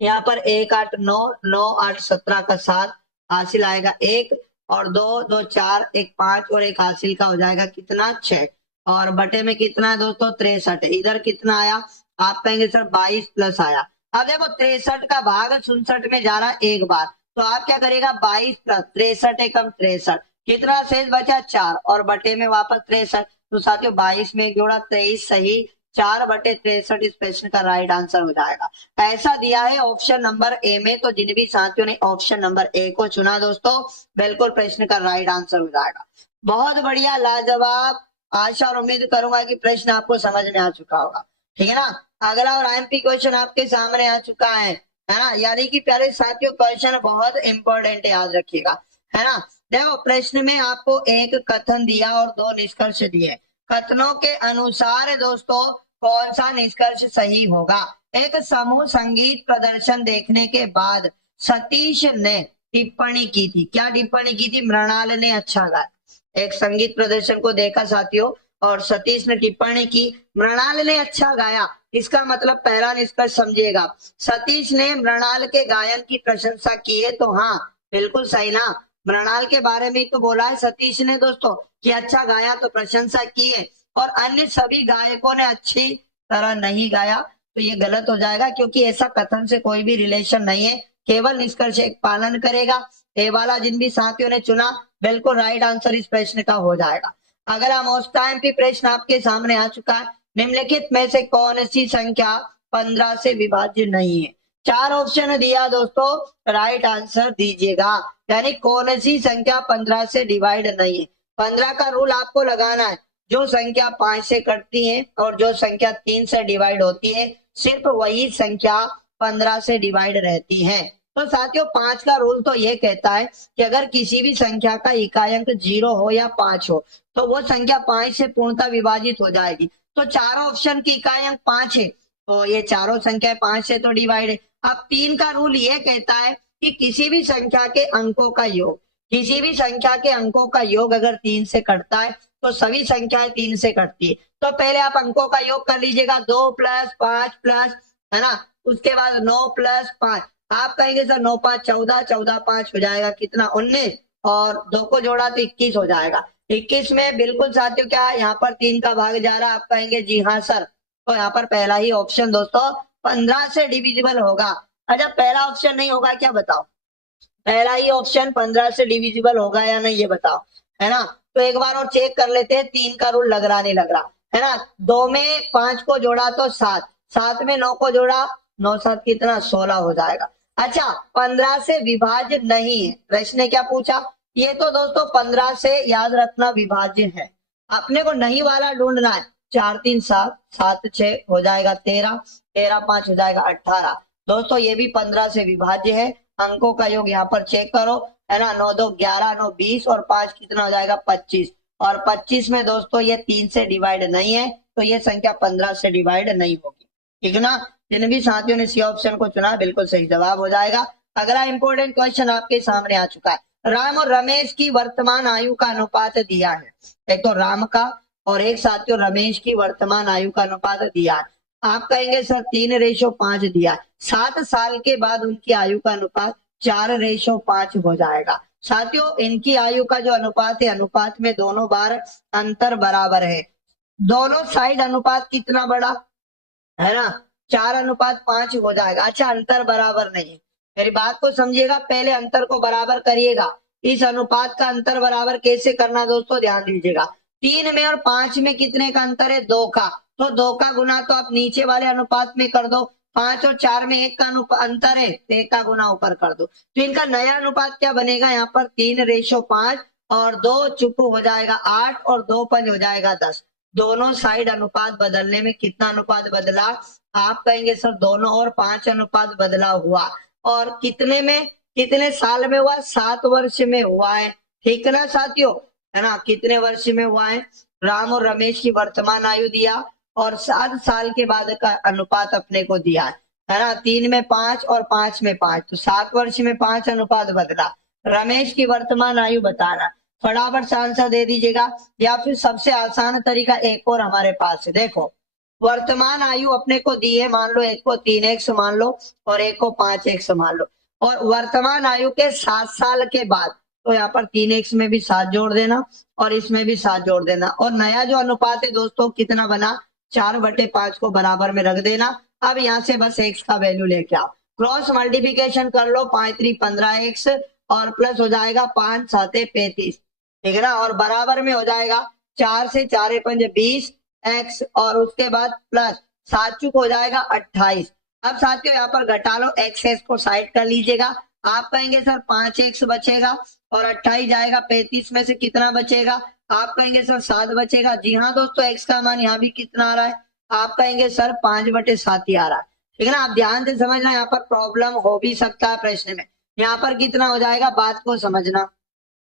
यहाँ पर 1 8 9 9 8 17 का 7 हासिल आएगा 1, और 2 2 4 1 5 और 1 हासिल का हो जाएगा कितना 6, और बटे में कितना है दोस्तों 63, इधर कितना आया, आप कहेंगे सर 22 प्लस आया। अब देखो 63 का भाग 67 में जा रहा है एक बार, तो आप क्या करेगा 22 प्लस 63 एकम 63, कितना शेष बचा 4, और बटे में वापस 63, तो साथियों 22 में एक जोड़ा 23 सही, 4/63 इस प्रश्न का राइट आंसर हो जाएगा। ऐसा दिया है ऑप्शन नंबर ए में, तो जिन भी साथियों ने ऑप्शन नंबर ए को चुना दोस्तों, बिल्कुल प्रश्न का राइट आंसर हो जाएगा। बहुत बढ़िया, लाजवाब। आशा और उम्मीद करूंगा कि प्रश्न आपको समझ में आ चुका होगा, ठीक है ना। अगला और आईएमपी क्वेश्चन आपके सामने आ चुका है ना, यानी कि प्यारे साथियों क्वेश्चन बहुत इंपॉर्टेंट, याद रखिएगा, है ना। देखो प्रश्न में आपको एक कथन दिया और 2 निष्कर्ष दिए, कथनों के अनुसार दोस्तों कौन सा निष्कर्ष सही होगा। एक समूह संगीत प्रदर्शन देखने के बाद सतीश ने टिप्पणी की थी, क्या टिप्पणी की थी, मृणाल ने अच्छा गाया। एक संगीत प्रदर्शन को देखा साथियों और सतीश ने टिप्पणी की, मृणाल ने अच्छा गाया, इसका मतलब पहला निष्कर्ष समझिएगा, सतीश ने मृणाल के गायन की प्रशंसा की है, तो हाँ बिल्कुल सही ना, मृणाल के बारे में तो बोला है सतीश ने दोस्तों कि अच्छा गाया, तो प्रशंसा की है, और अन्य सभी गायकों ने अच्छी तरह नहीं गाया, तो ये गलत हो जाएगा, क्योंकि ऐसा कथन से कोई भी रिलेशन नहीं है, केवल निष्कर्ष एक पालन करेगा। ए वाला जिन भी साथियों ने चुना, बिल्कुल राइट आंसर इस प्रश्न का हो जाएगा। अगला मोस्ट आईएमपी प्रश्न आपके सामने आ चुका है, निम्नलिखित में से कौन सी संख्या 15 से विभाज्य नहीं है। 4 ऑप्शन दिया दोस्तों, राइट आंसर दीजिएगा, यानी कौन सी संख्या 15 से डिवाइड नहीं है। 15 का रूल आपको लगाना है, जो संख्या 5 से कटती है और जो संख्या 3 से डिवाइड होती है, सिर्फ वही संख्या 15 से डिवाइड रहती है। तो साथियों 5 का रूल तो ये कहता है कि अगर किसी भी संख्या का इकाई अंक 0 हो या 5 हो, तो वो संख्या 5 से पूर्णतः विभाजित हो जाएगी। तो चारों ऑप्शन की इकाई अंक 5 है, तो ये चारों संख्या 5 से तो डिवाइड है। अब 3 का रूल ये कहता है कि किसी भी संख्या के अंकों का योग, किसी भी संख्या के अंकों का योग अगर 3 से कटता है, तो सभी संख्याएं 3 से कटती है। तो पहले आप अंकों का योग कर लीजिएगा, 2 प्लस 5 प्लस, है ना, उसके बाद 9 प्लस 5, आप कहेंगे सर 9 5 14, 14 5 हो जाएगा कितना 19, और 2 को जोड़ा तो 21 हो जाएगा। 21 में बिल्कुल साथियों क्या है, यहाँ पर 3 का भाग जा रहा है, आप कहेंगे जी हाँ सर, तो यहाँ पर पहला ही ऑप्शन दोस्तों 15 से डिविजिबल होगा। अच्छा पहला ऑप्शन नहीं होगा क्या, बताओ, पहला ही ऑप्शन 15 से डिविजिबल होगा या नहीं, ये बताओ, है ना। तो एक बार और चेक कर लेते हैं, 3 का रूल लग रहा नहीं लग रहा, है ना। 2 में 5 को जोड़ा तो 7, 7 में 9 को जोड़ा, 9 7 कितना 16 हो जाएगा। अच्छा 15 से विभाज्य नहीं है, प्रश्न ने क्या पूछा, ये तो दोस्तों 15 से याद रखना विभाज्य है, अपने को नहीं वाला ढूंढना है। 4 3 7, 7 6 हो जाएगा 13, 13 5 हो जाएगा 18। दोस्तों ये भी 15 से विभाज्य है, अंकों का योग यहाँ पर चेक करो, है ना, 9 2 11, 9 20 और 5 कितना हो जाएगा 25, और 25 में दोस्तों ये 3 से डिवाइड नहीं है, तो ये संख्या 15 से डिवाइड नहीं होगी, ठीक ना। जिन भी साथियों ने सी ऑप्शन को चुना बिल्कुल सही जवाब हो जाएगा। अगला इंपॉर्टेंट क्वेश्चन आपके सामने आ चुका है। राम और रमेश की वर्तमान आयु का अनुपात दिया है, एक तो राम का और एक साथियों रमेश की वर्तमान आयु का अनुपात दिया है। आप कहेंगे सर 3:5 दिया है, 7 साल के बाद उनकी आयु का अनुपात 4:5 हो जाएगा। साथियों इनकी आयु का जो अनुपात है, अनुपात में दोनों बार अंतर बराबर है, दोनों साइड अनुपात कितना बड़ा है ना, 4:5 हो जाएगा। अच्छा अंतर बराबर नहीं है, मेरी बात को समझिएगा, पहले अंतर को बराबर करिएगा। इस अनुपात का अंतर बराबर कैसे करना दोस्तों ध्यान दीजिएगा, 3 में और 5 में कितने का अंतर है, 2 का, तो 2 का गुना तो आप नीचे वाले अनुपात में कर दो, 5 और 4 में 1 का अंतर है, 1 का गुना ऊपर कर दो, तो इनका नया अनुपात क्या बनेगा, यहाँ पर 3:5 और 2 चुप हो जाएगा 8 और 2 5 हो जाएगा 10। दोनों साइड अनुपात बदलने में कितना अनुपात बदला, आप कहेंगे सर दोनों और 5 अनुपात बदला हुआ, और कितने में, कितने साल में हुआ, 7 वर्ष में हुआ है, ठीक है ना साथियों, है ना, कितने वर्ष में हुआ है, राम और रमेश की वर्तमान आयु दिया और 7 साल के बाद का अनुपात अपने को दिया है ना, 3 में 5 और 5 में 5, तो 7 वर्ष में 5 अनुपात बदला। रमेश की वर्तमान आयु बताना, फटाफट से आंसर दे दीजिएगा, या फिर सबसे आसान तरीका एक और हमारे पास है, देखो वर्तमान आयु अपने को दी है, मान लो एक को 3x मान लो और एक को 5x मान लो, और वर्तमान आयु के 7 साल के बाद, तो यहाँ पर 3x में भी 7 जोड़ देना और इसमें भी 7 जोड़ देना, और नया जो अनुपात है दोस्तों कितना बना, 4/5 को बराबर में रख देना। अब यहाँ से बस x का वैल्यू लेके आओ, क्रॉस मल्टीप्लीकेशन कर लो, 5 3 15x और प्लस हो जाएगा 5 7 35, ठीक है ना, और बराबर में हो जाएगा 4 से 4 5 20 x और उसके बाद प्लस 7 चुक हो जाएगा 28। अब साथियों यहाँ पर घटा लो, x को साइड कर लीजिएगा, आप कहेंगे सर 5x बचेगा और 28 जाएगा 35 में से कितना बचेगा, आप कहेंगे सर 7 बचेगा। जी हाँ दोस्तों x का मान यहाँ भी कितना आ रहा है, आप कहेंगे सर 5/7 ही आ रहा है, ठीक है ना। आप ध्यान से समझना, यहाँ पर प्रॉब्लम हो भी सकता है प्रश्न में, यहाँ पर कितना हो जाएगा बात को समझना,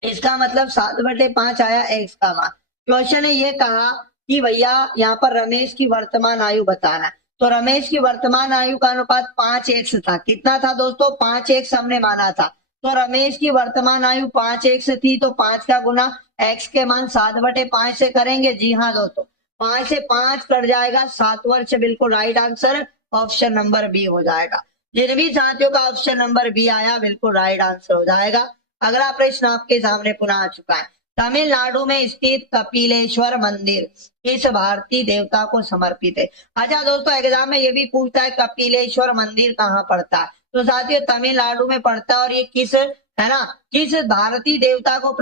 इसका मतलब 7/5 आया x का मान। क्वेश्चन ने ये कहा कि भैया यहाँ पर रमेश की वर्तमान आयु बताना, तो रमेश की वर्तमान आयु का अनुपात 5x था, कितना था दोस्तों 5x हमने माना था, तो रमेश की वर्तमान आयु 5x थी, तो 5 का गुना x के मान 7/5 से करेंगे। जी हाँ दोस्तों 5 से 5 कट जाएगा, 7 वर्ष, बिल्कुल right answer option number B हो जाएगा। जिन भी साथियों का ऑप्शन नंबर बी आया बिल्कुल राइट आंसर हो जाएगा। अगला प्रश्न आपके सामने पुनः आ चुका है, तमिलनाडु में स्थित कपिलेश्वर मंदिर किस भारतीय देवता को समर्पित है। अच्छा दोस्तों एग्जाम में ये भी पूछता है कपिलेश्वर मंदिर कहाँ पड़ता है, तो साथियों तमिलनाडु में पड़ता है, और ये किस, है ना, किस भारतीय देवता को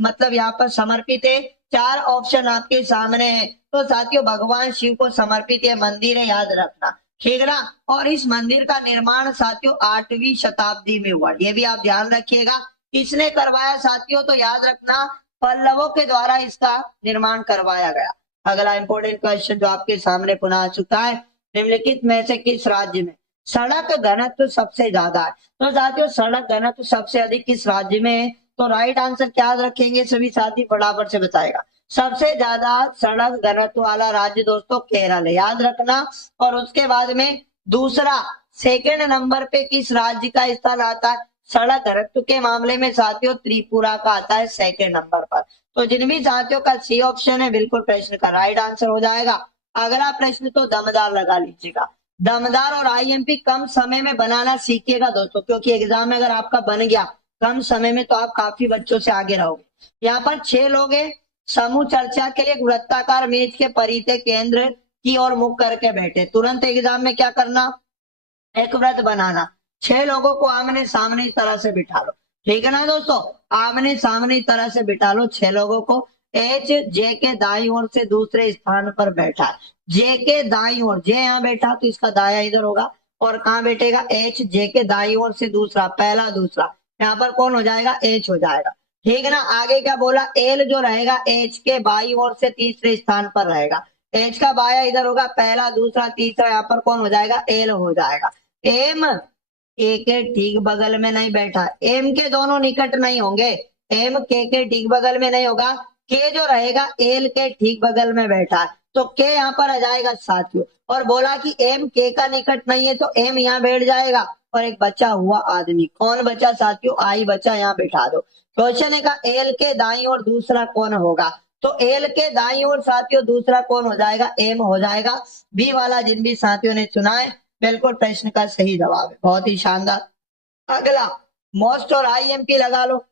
मतलब यहाँ पर समर्पित है। 4 ऑप्शन आपके सामने है, तो साथियों भगवान शिव को समर्पित ये मंदिर है, याद रखना, ठीक है ना। और इस मंदिर का निर्माण साथियों 8वीं शताब्दी में हुआ, ये भी आप ध्यान रखिएगा। किसने करवाया साथियों, तो याद रखना पल्लवों के द्वारा इसका निर्माण करवाया गया। अगला इंपॉर्टेंट क्वेश्चन जो आपके सामने पुनः आ चुका है, निम्नलिखित में से किस राज्य में सड़क घनत्व सबसे ज्यादा है, तो साथियों सड़क घनत्व सबसे अधिक किस राज्य में है, तो राइट आंसर क्या रखेंगे सभी साथी फटाफट से बताएगा। सबसे ज्यादा सड़क घनत्व वाला राज्य दोस्तों केरल है, याद रखना। और उसके बाद में दूसरा सेकंड नंबर पे किस राज्य का स्थान आता है, सड़क घनत्व के मामले में साथियों त्रिपुरा का आता है सेकंड नंबर पर। तो जिन भी साथियों का सी ऑप्शन है बिल्कुल प्रश्न का राइट आंसर हो जाएगा। अगला प्रश्न तो दमदार लगा लीजिएगा, दमदार और आईएमपी कम समय में बनाना सीखिएगा दोस्तों, क्योंकि एग्जाम में अगर आपका बन गया कम समय में तो आप काफी बच्चों से आगे रहोगे। यहाँ पर 6 लोग हैं, समूह चर्चा के लिए वृत्ताकार मेज के परिधि केंद्र की ओर मुख करके बैठे, तुरंत एग्जाम में क्या करना, एक व्रत बनाना, 6 लोगों को आमने सामने इस तरह से बिठा लो, ठीक है ना दोस्तों, आमने सामने इस तरह से बिठा लो 6 लोगों को। एच जे के दाई ओर से दूसरे स्थान पर बैठा, जे के दाई ओर, जे यहाँ बैठा तो इसका दाया इधर होगा, और कहाँ बैठेगा, एच जे के दाई ओर से दूसरा, पहला दूसरा, यहाँ पर कौन हो जाएगा, एच हो जाएगा। ठीक है ना। आगे क्या बोला, एल जो रहेगा एच के बाई ओर से तीसरे स्थान पर रहेगा। एच का बाया इधर होगा, पहला दूसरा तीसरा, यहाँ पर कौन हो जाएगा, एल हो जाएगा। एम के ठीक बगल में नहीं बैठा, एम के दोनों निकट नहीं होंगे, एम के ठीक बगल में नहीं होगा, के जो रहेगा एल के ठीक बगल में बैठा है, तो के यहाँ पर आ जाएगा साथियों। और बोला कि एम के का निकट नहीं है तो एम यहाँ बैठ जाएगा, और एक बचा हुआ आदमी, कौन बचा साथियों, आई बचा, यहाँ बैठा दो। क्वेश्चन है का एल के दाई और दूसरा कौन होगा, तो एल के दाई और साथियों दूसरा कौन हो जाएगा, एम हो जाएगा। बी वाला जिन भी साथियों ने चुना है बिल्कुल प्रश्न का सही जवाब है, बहुत ही शानदार। अगला मोस्ट और आईएमपी लगा लो।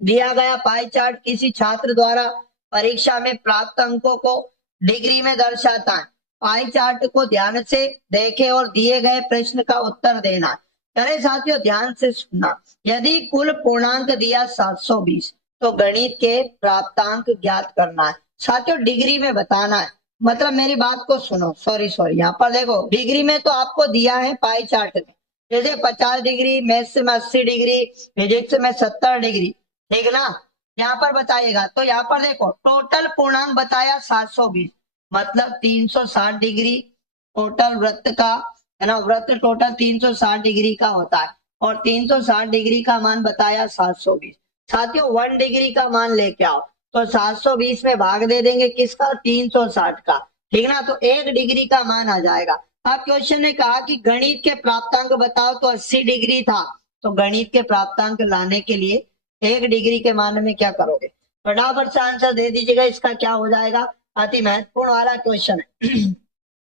दिया गया पाई चार्ट किसी छात्र द्वारा परीक्षा में प्राप्त अंकों को डिग्री में दर्शाता है। पाई चार्ट को ध्यान से देखें और दिए गए प्रश्न का उत्तर देना। करे साथियों ध्यान से सुनना। यदि कुल पूर्णांक दिया 720 तो गणित के प्राप्तांक ज्ञात करना है। साथियों डिग्री में बताना है, मतलब मेरी बात को सुनो, सॉरी यहाँ पर देखो डिग्री में तो आपको दिया है पाई चार्ट में, जैसे 50 डिग्री, मैथ्स में 80 डिग्री, फिजिक्स में 70 डिग्री, ठीक है ना। यहाँ पर बताइएगा तो यहाँ पर देखो टोटल पूर्णांक बताया 720, मतलब 360 डिग्री टोटल वृत्त का, है ना, वृत्त टोटल 360 डिग्री का होता है, और 360 डिग्री का मान बताया 720। साथियों 1 डिग्री का मान लेके आओ, तो 720 में भाग दे देंगे किसका, 360 का, ठीक है ना, तो 1 डिग्री का मान आ जाएगा। अब क्वेश्चन ने कहा कि गणित के प्राप्तांक बताओ, तो 80 डिग्री था, तो गणित के प्राप्तांक लाने के लिए 1 डिग्री के मान में क्या करोगे, फटाफट से आंसर दे दीजिएगा। इसका क्या हो जाएगा, अति महत्वपूर्ण वाला क्वेश्चन है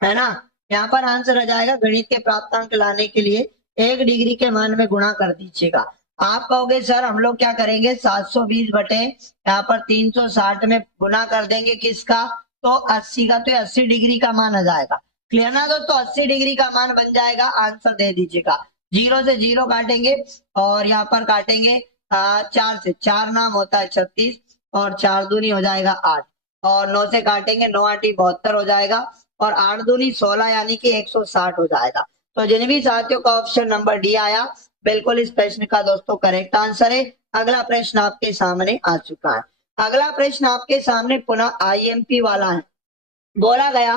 है ना। यहाँ पर आंसर आ जाएगा गणित के प्राप्तांक लाने के लिए 1 डिग्री के मान में गुणा कर दीजिएगा। आप कहोगे सर हम लोग क्या करेंगे, 720 बटे यहाँ पर 360 में गुना कर देंगे किसका, तो 80 का, तो 80 डिग्री का मान आ जाएगा। क्लियर ना दोस्तों, 80 डिग्री का मान बन जाएगा। आंसर दे दीजिएगा। 0 से 0 काटेंगे और यहाँ पर काटेंगे 4 से, 4 नाम होता है 36, और 4 दूनी हो जाएगा 8, और 9 से काटेंगे 9 8 72 हो जाएगा, और 8 दूनी 16 यानी कि 160 हो जाएगा। तो जिन भी साथियों का ऑप्शन नंबर डी आया बिल्कुल इस प्रश्न का दोस्तों करेक्ट आंसर है। अगला प्रश्न आपके सामने आ चुका है। अगला प्रश्न आपके सामने पुनः आईएमपी वाला है। बोला गया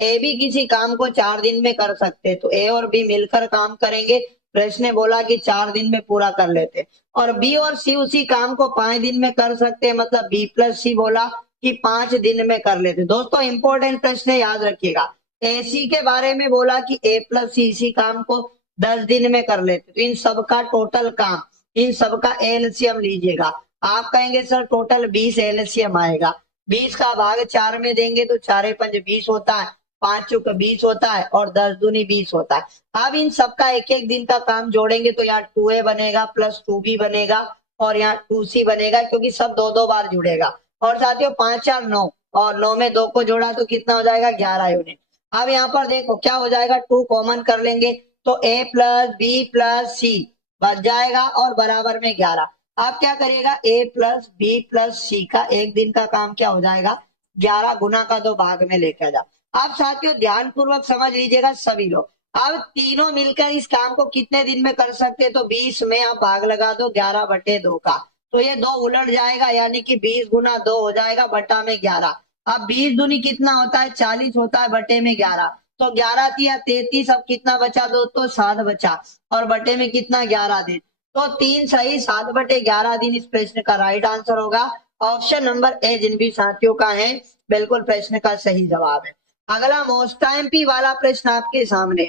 ए बी किसी काम को 4 दिन में कर सकते, तो ए और बी मिलकर काम करेंगे। प्रश्न ने बोला कि 4 दिन में पूरा कर लेते, और बी और सी उसी काम को 5 दिन में कर सकते हैं, मतलब बी प्लस सी बोला कि 5 दिन में कर लेते। दोस्तों इंपॉर्टेंट प्रश्न है, याद रखिएगा। ए सी के बारे में बोला कि ए प्लस सी इसी काम को 10 दिन में कर लेते, तो इन सबका टोटल काम, इन सबका एलसीएम लीजिएगा। आप कहेंगे सर टोटल 20 एलसीएम आएगा, 20 का भाग 4 में देंगे तो 4 5 20 होता है, 5 चौक 20 होता है, और 10 दूनी 20 होता है। अब इन सबका एक एक दिन का काम जोड़ेंगे तो यहाँ 2a बनेगा प्लस 2b बनेगा, और यहाँ 2c बनेगा, क्योंकि सब 2 बार जुड़ेगा। और साथियों 5 4 9, और 9 में 2 को जोड़ा तो कितना हो जाएगा, 11 यूनिट। अब यहाँ पर देखो क्या हो जाएगा, 2 कॉमन कर लेंगे तो a प्लस बी प्लस सी बच जाएगा, और बराबर में 11। आप क्या करिएगा, a प्लस बी प्लस सी का एक दिन का काम क्या हो जाएगा, 11 गुना का 2 भाग में लेकर जा। आप साथियों ध्यान पूर्वक समझ लीजिएगा सभी लोग। अब तीनों मिलकर इस काम को कितने दिन में कर सकते, तो 20 में आप भाग लगा दो 11 बटे 2 का, तो ये 2 उलट जाएगा, यानी कि 20 गुना 2 हो जाएगा बटा में 11। अब 20 दूनी कितना होता है, 40 होता है, बटे में 11, तो 11 तिया 33, अब कितना बचा दोस्तों, 7 बचा, और बटे में कितना, 11 दिन, तो 3 सही 7 बटे 11 दिन इस प्रश्न का राइट आंसर होगा। ऑप्शन नंबर ए जिन भी साथियों का है बिल्कुल प्रश्न का सही जवाब है। अगला मोस्ट एमपी वाला प्रश्न आपके सामने।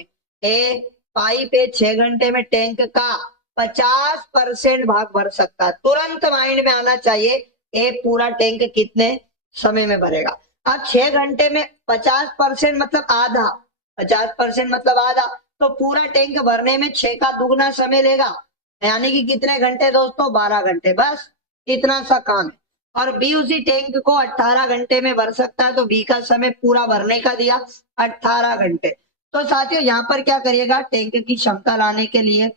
ए पाइप 6 घंटे में टैंक का 50% भाग भर सकता है। तुरंत माइंड में आना चाहिए, ए पूरा टैंक कितने समय में भरेगा। अब 6 घंटे में 50% मतलब आधा, 50% मतलब आधा, तो पूरा टैंक भरने में 6 का दुगना समय लेगा, यानी कि कितने घंटे दोस्तों, 12 घंटे, बस इतना सा काम है। और बी उसी टैंक को 18 घंटे में भर सकता है, तो बी का समय पूरा भरने का दिया 18 घंटे। तो साथियों यहाँ पर क्या करिएगा, टैंक की क्षमता लाने के लिए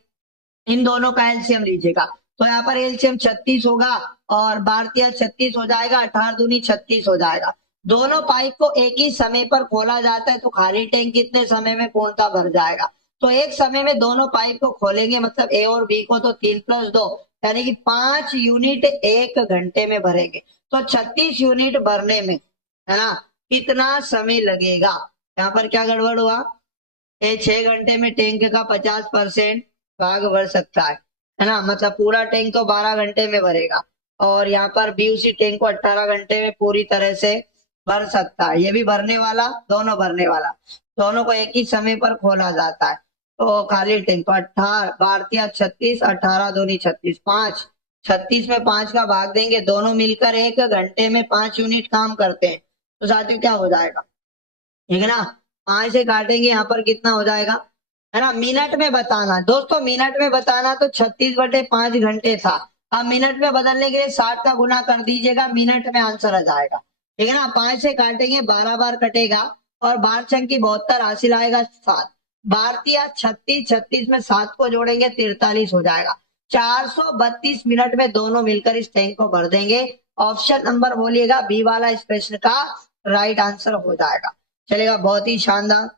इन दोनों का एलसीएम लीजिएगा, तो यहाँ पर एलसीएम 36 होगा, और भारतीय 36 हो जाएगा, 18 दूनी 36 हो जाएगा। दोनों पाइप को एक ही समय पर खोला जाता है, तो खाली टैंक कितने समय में पूर्णतः भर जाएगा, तो एक समय में दोनों पाइप को खोलेंगे, मतलब ए और बी को, तो 3+2 यानी कि 5 यूनिट 1 घंटे में भरेंगे। तो 36 यूनिट भरने में, है ना, कितना समय लगेगा। यहाँ पर क्या गड़बड़ हुआ, ये 6 घंटे में टैंक का 50% भाग भर सकता है ना, मतलब पूरा टैंक को 12 घंटे में भरेगा, और यहाँ पर बी उसी टैंक को 18 घंटे में पूरी तरह से भर सकता है। ये भी भरने वाला, दोनों भरने वाला, दोनों को एक ही समय पर खोला जाता है। तो खाली टैंक को 18 भारतीय 36, 18 दूनी 36, 5, 36 में 5 का भाग देंगे, दोनों मिलकर 1 घंटे में 5 यूनिट काम करते हैं। तो साथियों क्या हो जाएगा, ठीक है ना, 5 से काटेंगे, यहाँ पर कितना हो जाएगा, है ना, मिनट में बताना दोस्तों, मिनट में बताना। तो 36/5 घंटे था, अब मिनट में बदलने के लिए 60 का गुना कर दीजिएगा, मिनट में आंसर आ जाएगा, ठीक है ना। 5 से काटेंगे, 12 बार कटेगा, और 12 छंग की 72 हासिल आएगा 7, भारतीय 36, 36 में 7 को जोड़ेंगे 43 हो जाएगा। 432 मिनट में दोनों मिलकर इस टैंक को भर देंगे। ऑप्शन नंबर बोलिएगा बी वाला इस प्रश्न का राइट आंसर हो जाएगा। चलेगा, बहुत ही शानदार।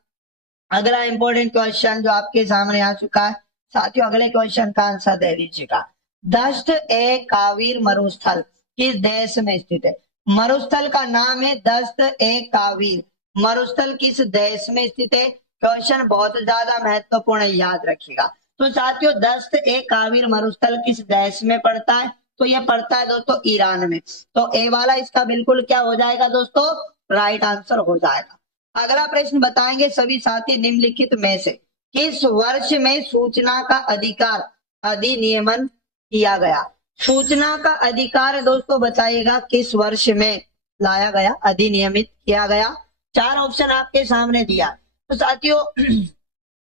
अगला इंपॉर्टेंट क्वेश्चन जो आपके सामने आ चुका है साथियों, अगले क्वेश्चन का आंसर दे दीजिएगा। दस्त ए कावीर मरुस्थल किस देश में स्थित है। मरुस्थल का नाम है दस्त ए कावीर, मरुस्थल किस देश में स्थित है। क्वेश्चन बहुत ज्यादा महत्वपूर्ण है, याद रखिएगा। तो साथियों दस्त ए कावीर मरुस्थल किस देश में पड़ता है, तो यह पड़ता है दोस्तों ईरान में। तो ए वाला इसका बिल्कुल क्या हो जाएगा दोस्तों, राइट आंसर हो जाएगा। अगला प्रश्न बताएंगे सभी साथी, निम्नलिखित में से किस वर्ष में सूचना का अधिकार अधिनियमन किया गया। सूचना का अधिकार दोस्तों बताइएगा किस वर्ष में लाया गया, अधिनियमित किया गया। 4 ऑप्शन आपके सामने दिया। तो साथियों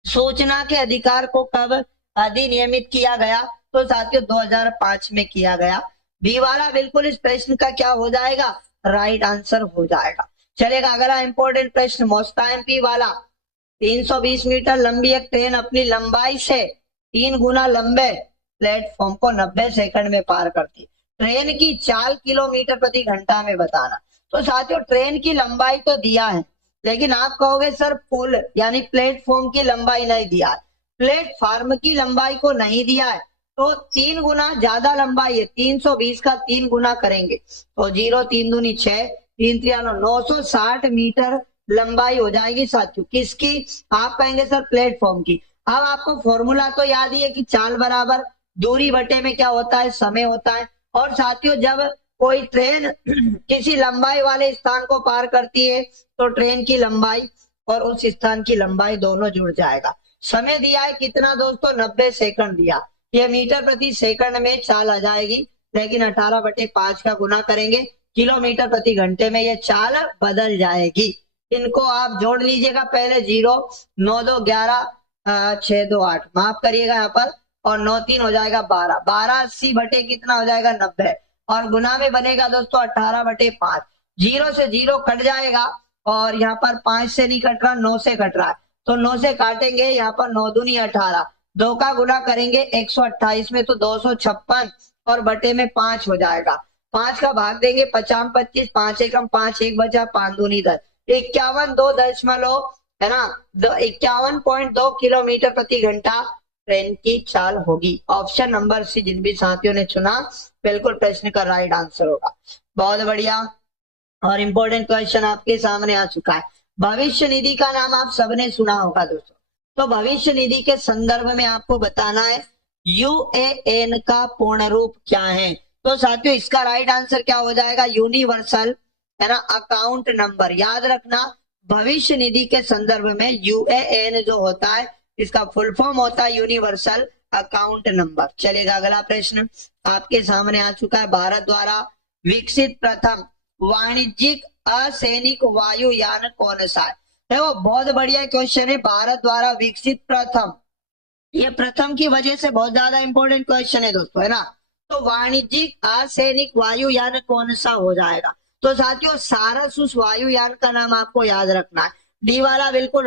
सूचना के अधिकार को कब अधिनियमित किया गया, तो साथियों 2005 में किया गया। बी वाला बिल्कुल इस प्रश्न का क्या हो जाएगा, राइट आंसर हो जाएगा। चलेगा, अगला इंपॉर्टेंट प्रश्न मोस्टा एमपी वाला। 320 मीटर लंबी एक ट्रेन अपनी लंबाई से 3 गुना लंबे प्लेटफॉर्म को 90 सेकंड में पार करती। ट्रेन की चाल किलोमीटर प्रति घंटा में बताना। तो साथियों ट्रेन की लंबाई तो दिया है, लेकिन आप कहोगे सर पुल यानी प्लेटफॉर्म की लंबाई नहीं दिया है, प्लेटफॉर्म की लंबाई को नहीं दिया है, तो 3 गुना ज्यादा लंबाई है, 320 का 3 गुना करेंगे तो 0 3 दूनी 6, 3 3 960 मीटर लंबाई हो जाएगी साथियों। किसकी, आप कहेंगे सर प्लेटफॉर्म की। अब आपको फॉर्मूला तो याद ही है कि चाल बराबर दूरी बटे में क्या होता है, समय होता है। और साथियों जब कोई ट्रेन किसी लंबाई वाले स्थान को पार करती है तो ट्रेन की लंबाई और उस स्थान की लंबाई दोनों जुड़ जाएगा। समय दिया है कितना दोस्तों, 90 सेकंड दिया। ये मीटर प्रति सेकंड में चाल आ जाएगी, लेकिन 18/5 का गुना करेंगे किलोमीटर प्रति घंटे में ये चाल बदल जाएगी। इनको आप जोड़ लीजिएगा, पहले 0 9 2 11 6 2 8 माफ करिएगा यहाँ पर, और 9 3 हो जाएगा 12, 12 80 बटे कितना हो जाएगा 90, और गुना में बनेगा दोस्तों 18/5। 0 से 0 कट जाएगा, और यहाँ पर 5 से नहीं कट रहा, 9 से कट रहा है, तो 9 से काटेंगे, यहाँ पर 9 दूनी 18, 2 का गुना करेंगे 128 में तो 256, और बटे में 5 हो जाएगा। 5 का भाग देंगे 50 25, 5 एकम 5, 1 बचा 5 दूनी 10, 51 2 है ना 51.2 किलोमीटर प्रति घंटा ट्रेन की चाल होगी। ऑप्शन नंबर सी जिन भी साथियों ने चुना बिल्कुल प्रश्न का राइट आंसर होगा। बहुत बढ़िया, और इम्पोर्टेंट क्वेश्चन आपके सामने आ चुका है। भविष्य निधि का नाम आप सबने सुना होगा दोस्तों। तो भविष्य निधि के संदर्भ में आपको बताना है यूएएन का पूर्ण रूप क्या है। तो साथियों इसका राइट आंसर क्या हो जाएगा, यूनिवर्सल, है ना, अकाउंट नंबर। याद रखना भविष्य निधि के संदर्भ में यूएएन जो होता है इसका फुल फॉर्म होता है यूनिवर्सल अकाउंट नंबर। चलेगा, अगला प्रश्न आपके सामने आ चुका है। भारत द्वारा विकसित प्रथम वाणिज्यिक असैनिक वायुयान कौन सा है। देखो बहुत बढ़िया क्वेश्चन है, भारत द्वारा विकसित प्रथम, ये प्रथम की वजह से बहुत ज्यादा इंपॉर्टेंट क्वेश्चन है दोस्तों, है ना। तो वाणिज्यिक असैनिक वायुयान कौन सा हो जाएगा। तो साथियों सारस उस वायुयान का नाम आपको याद रखना है। डी वाला बिल्कुल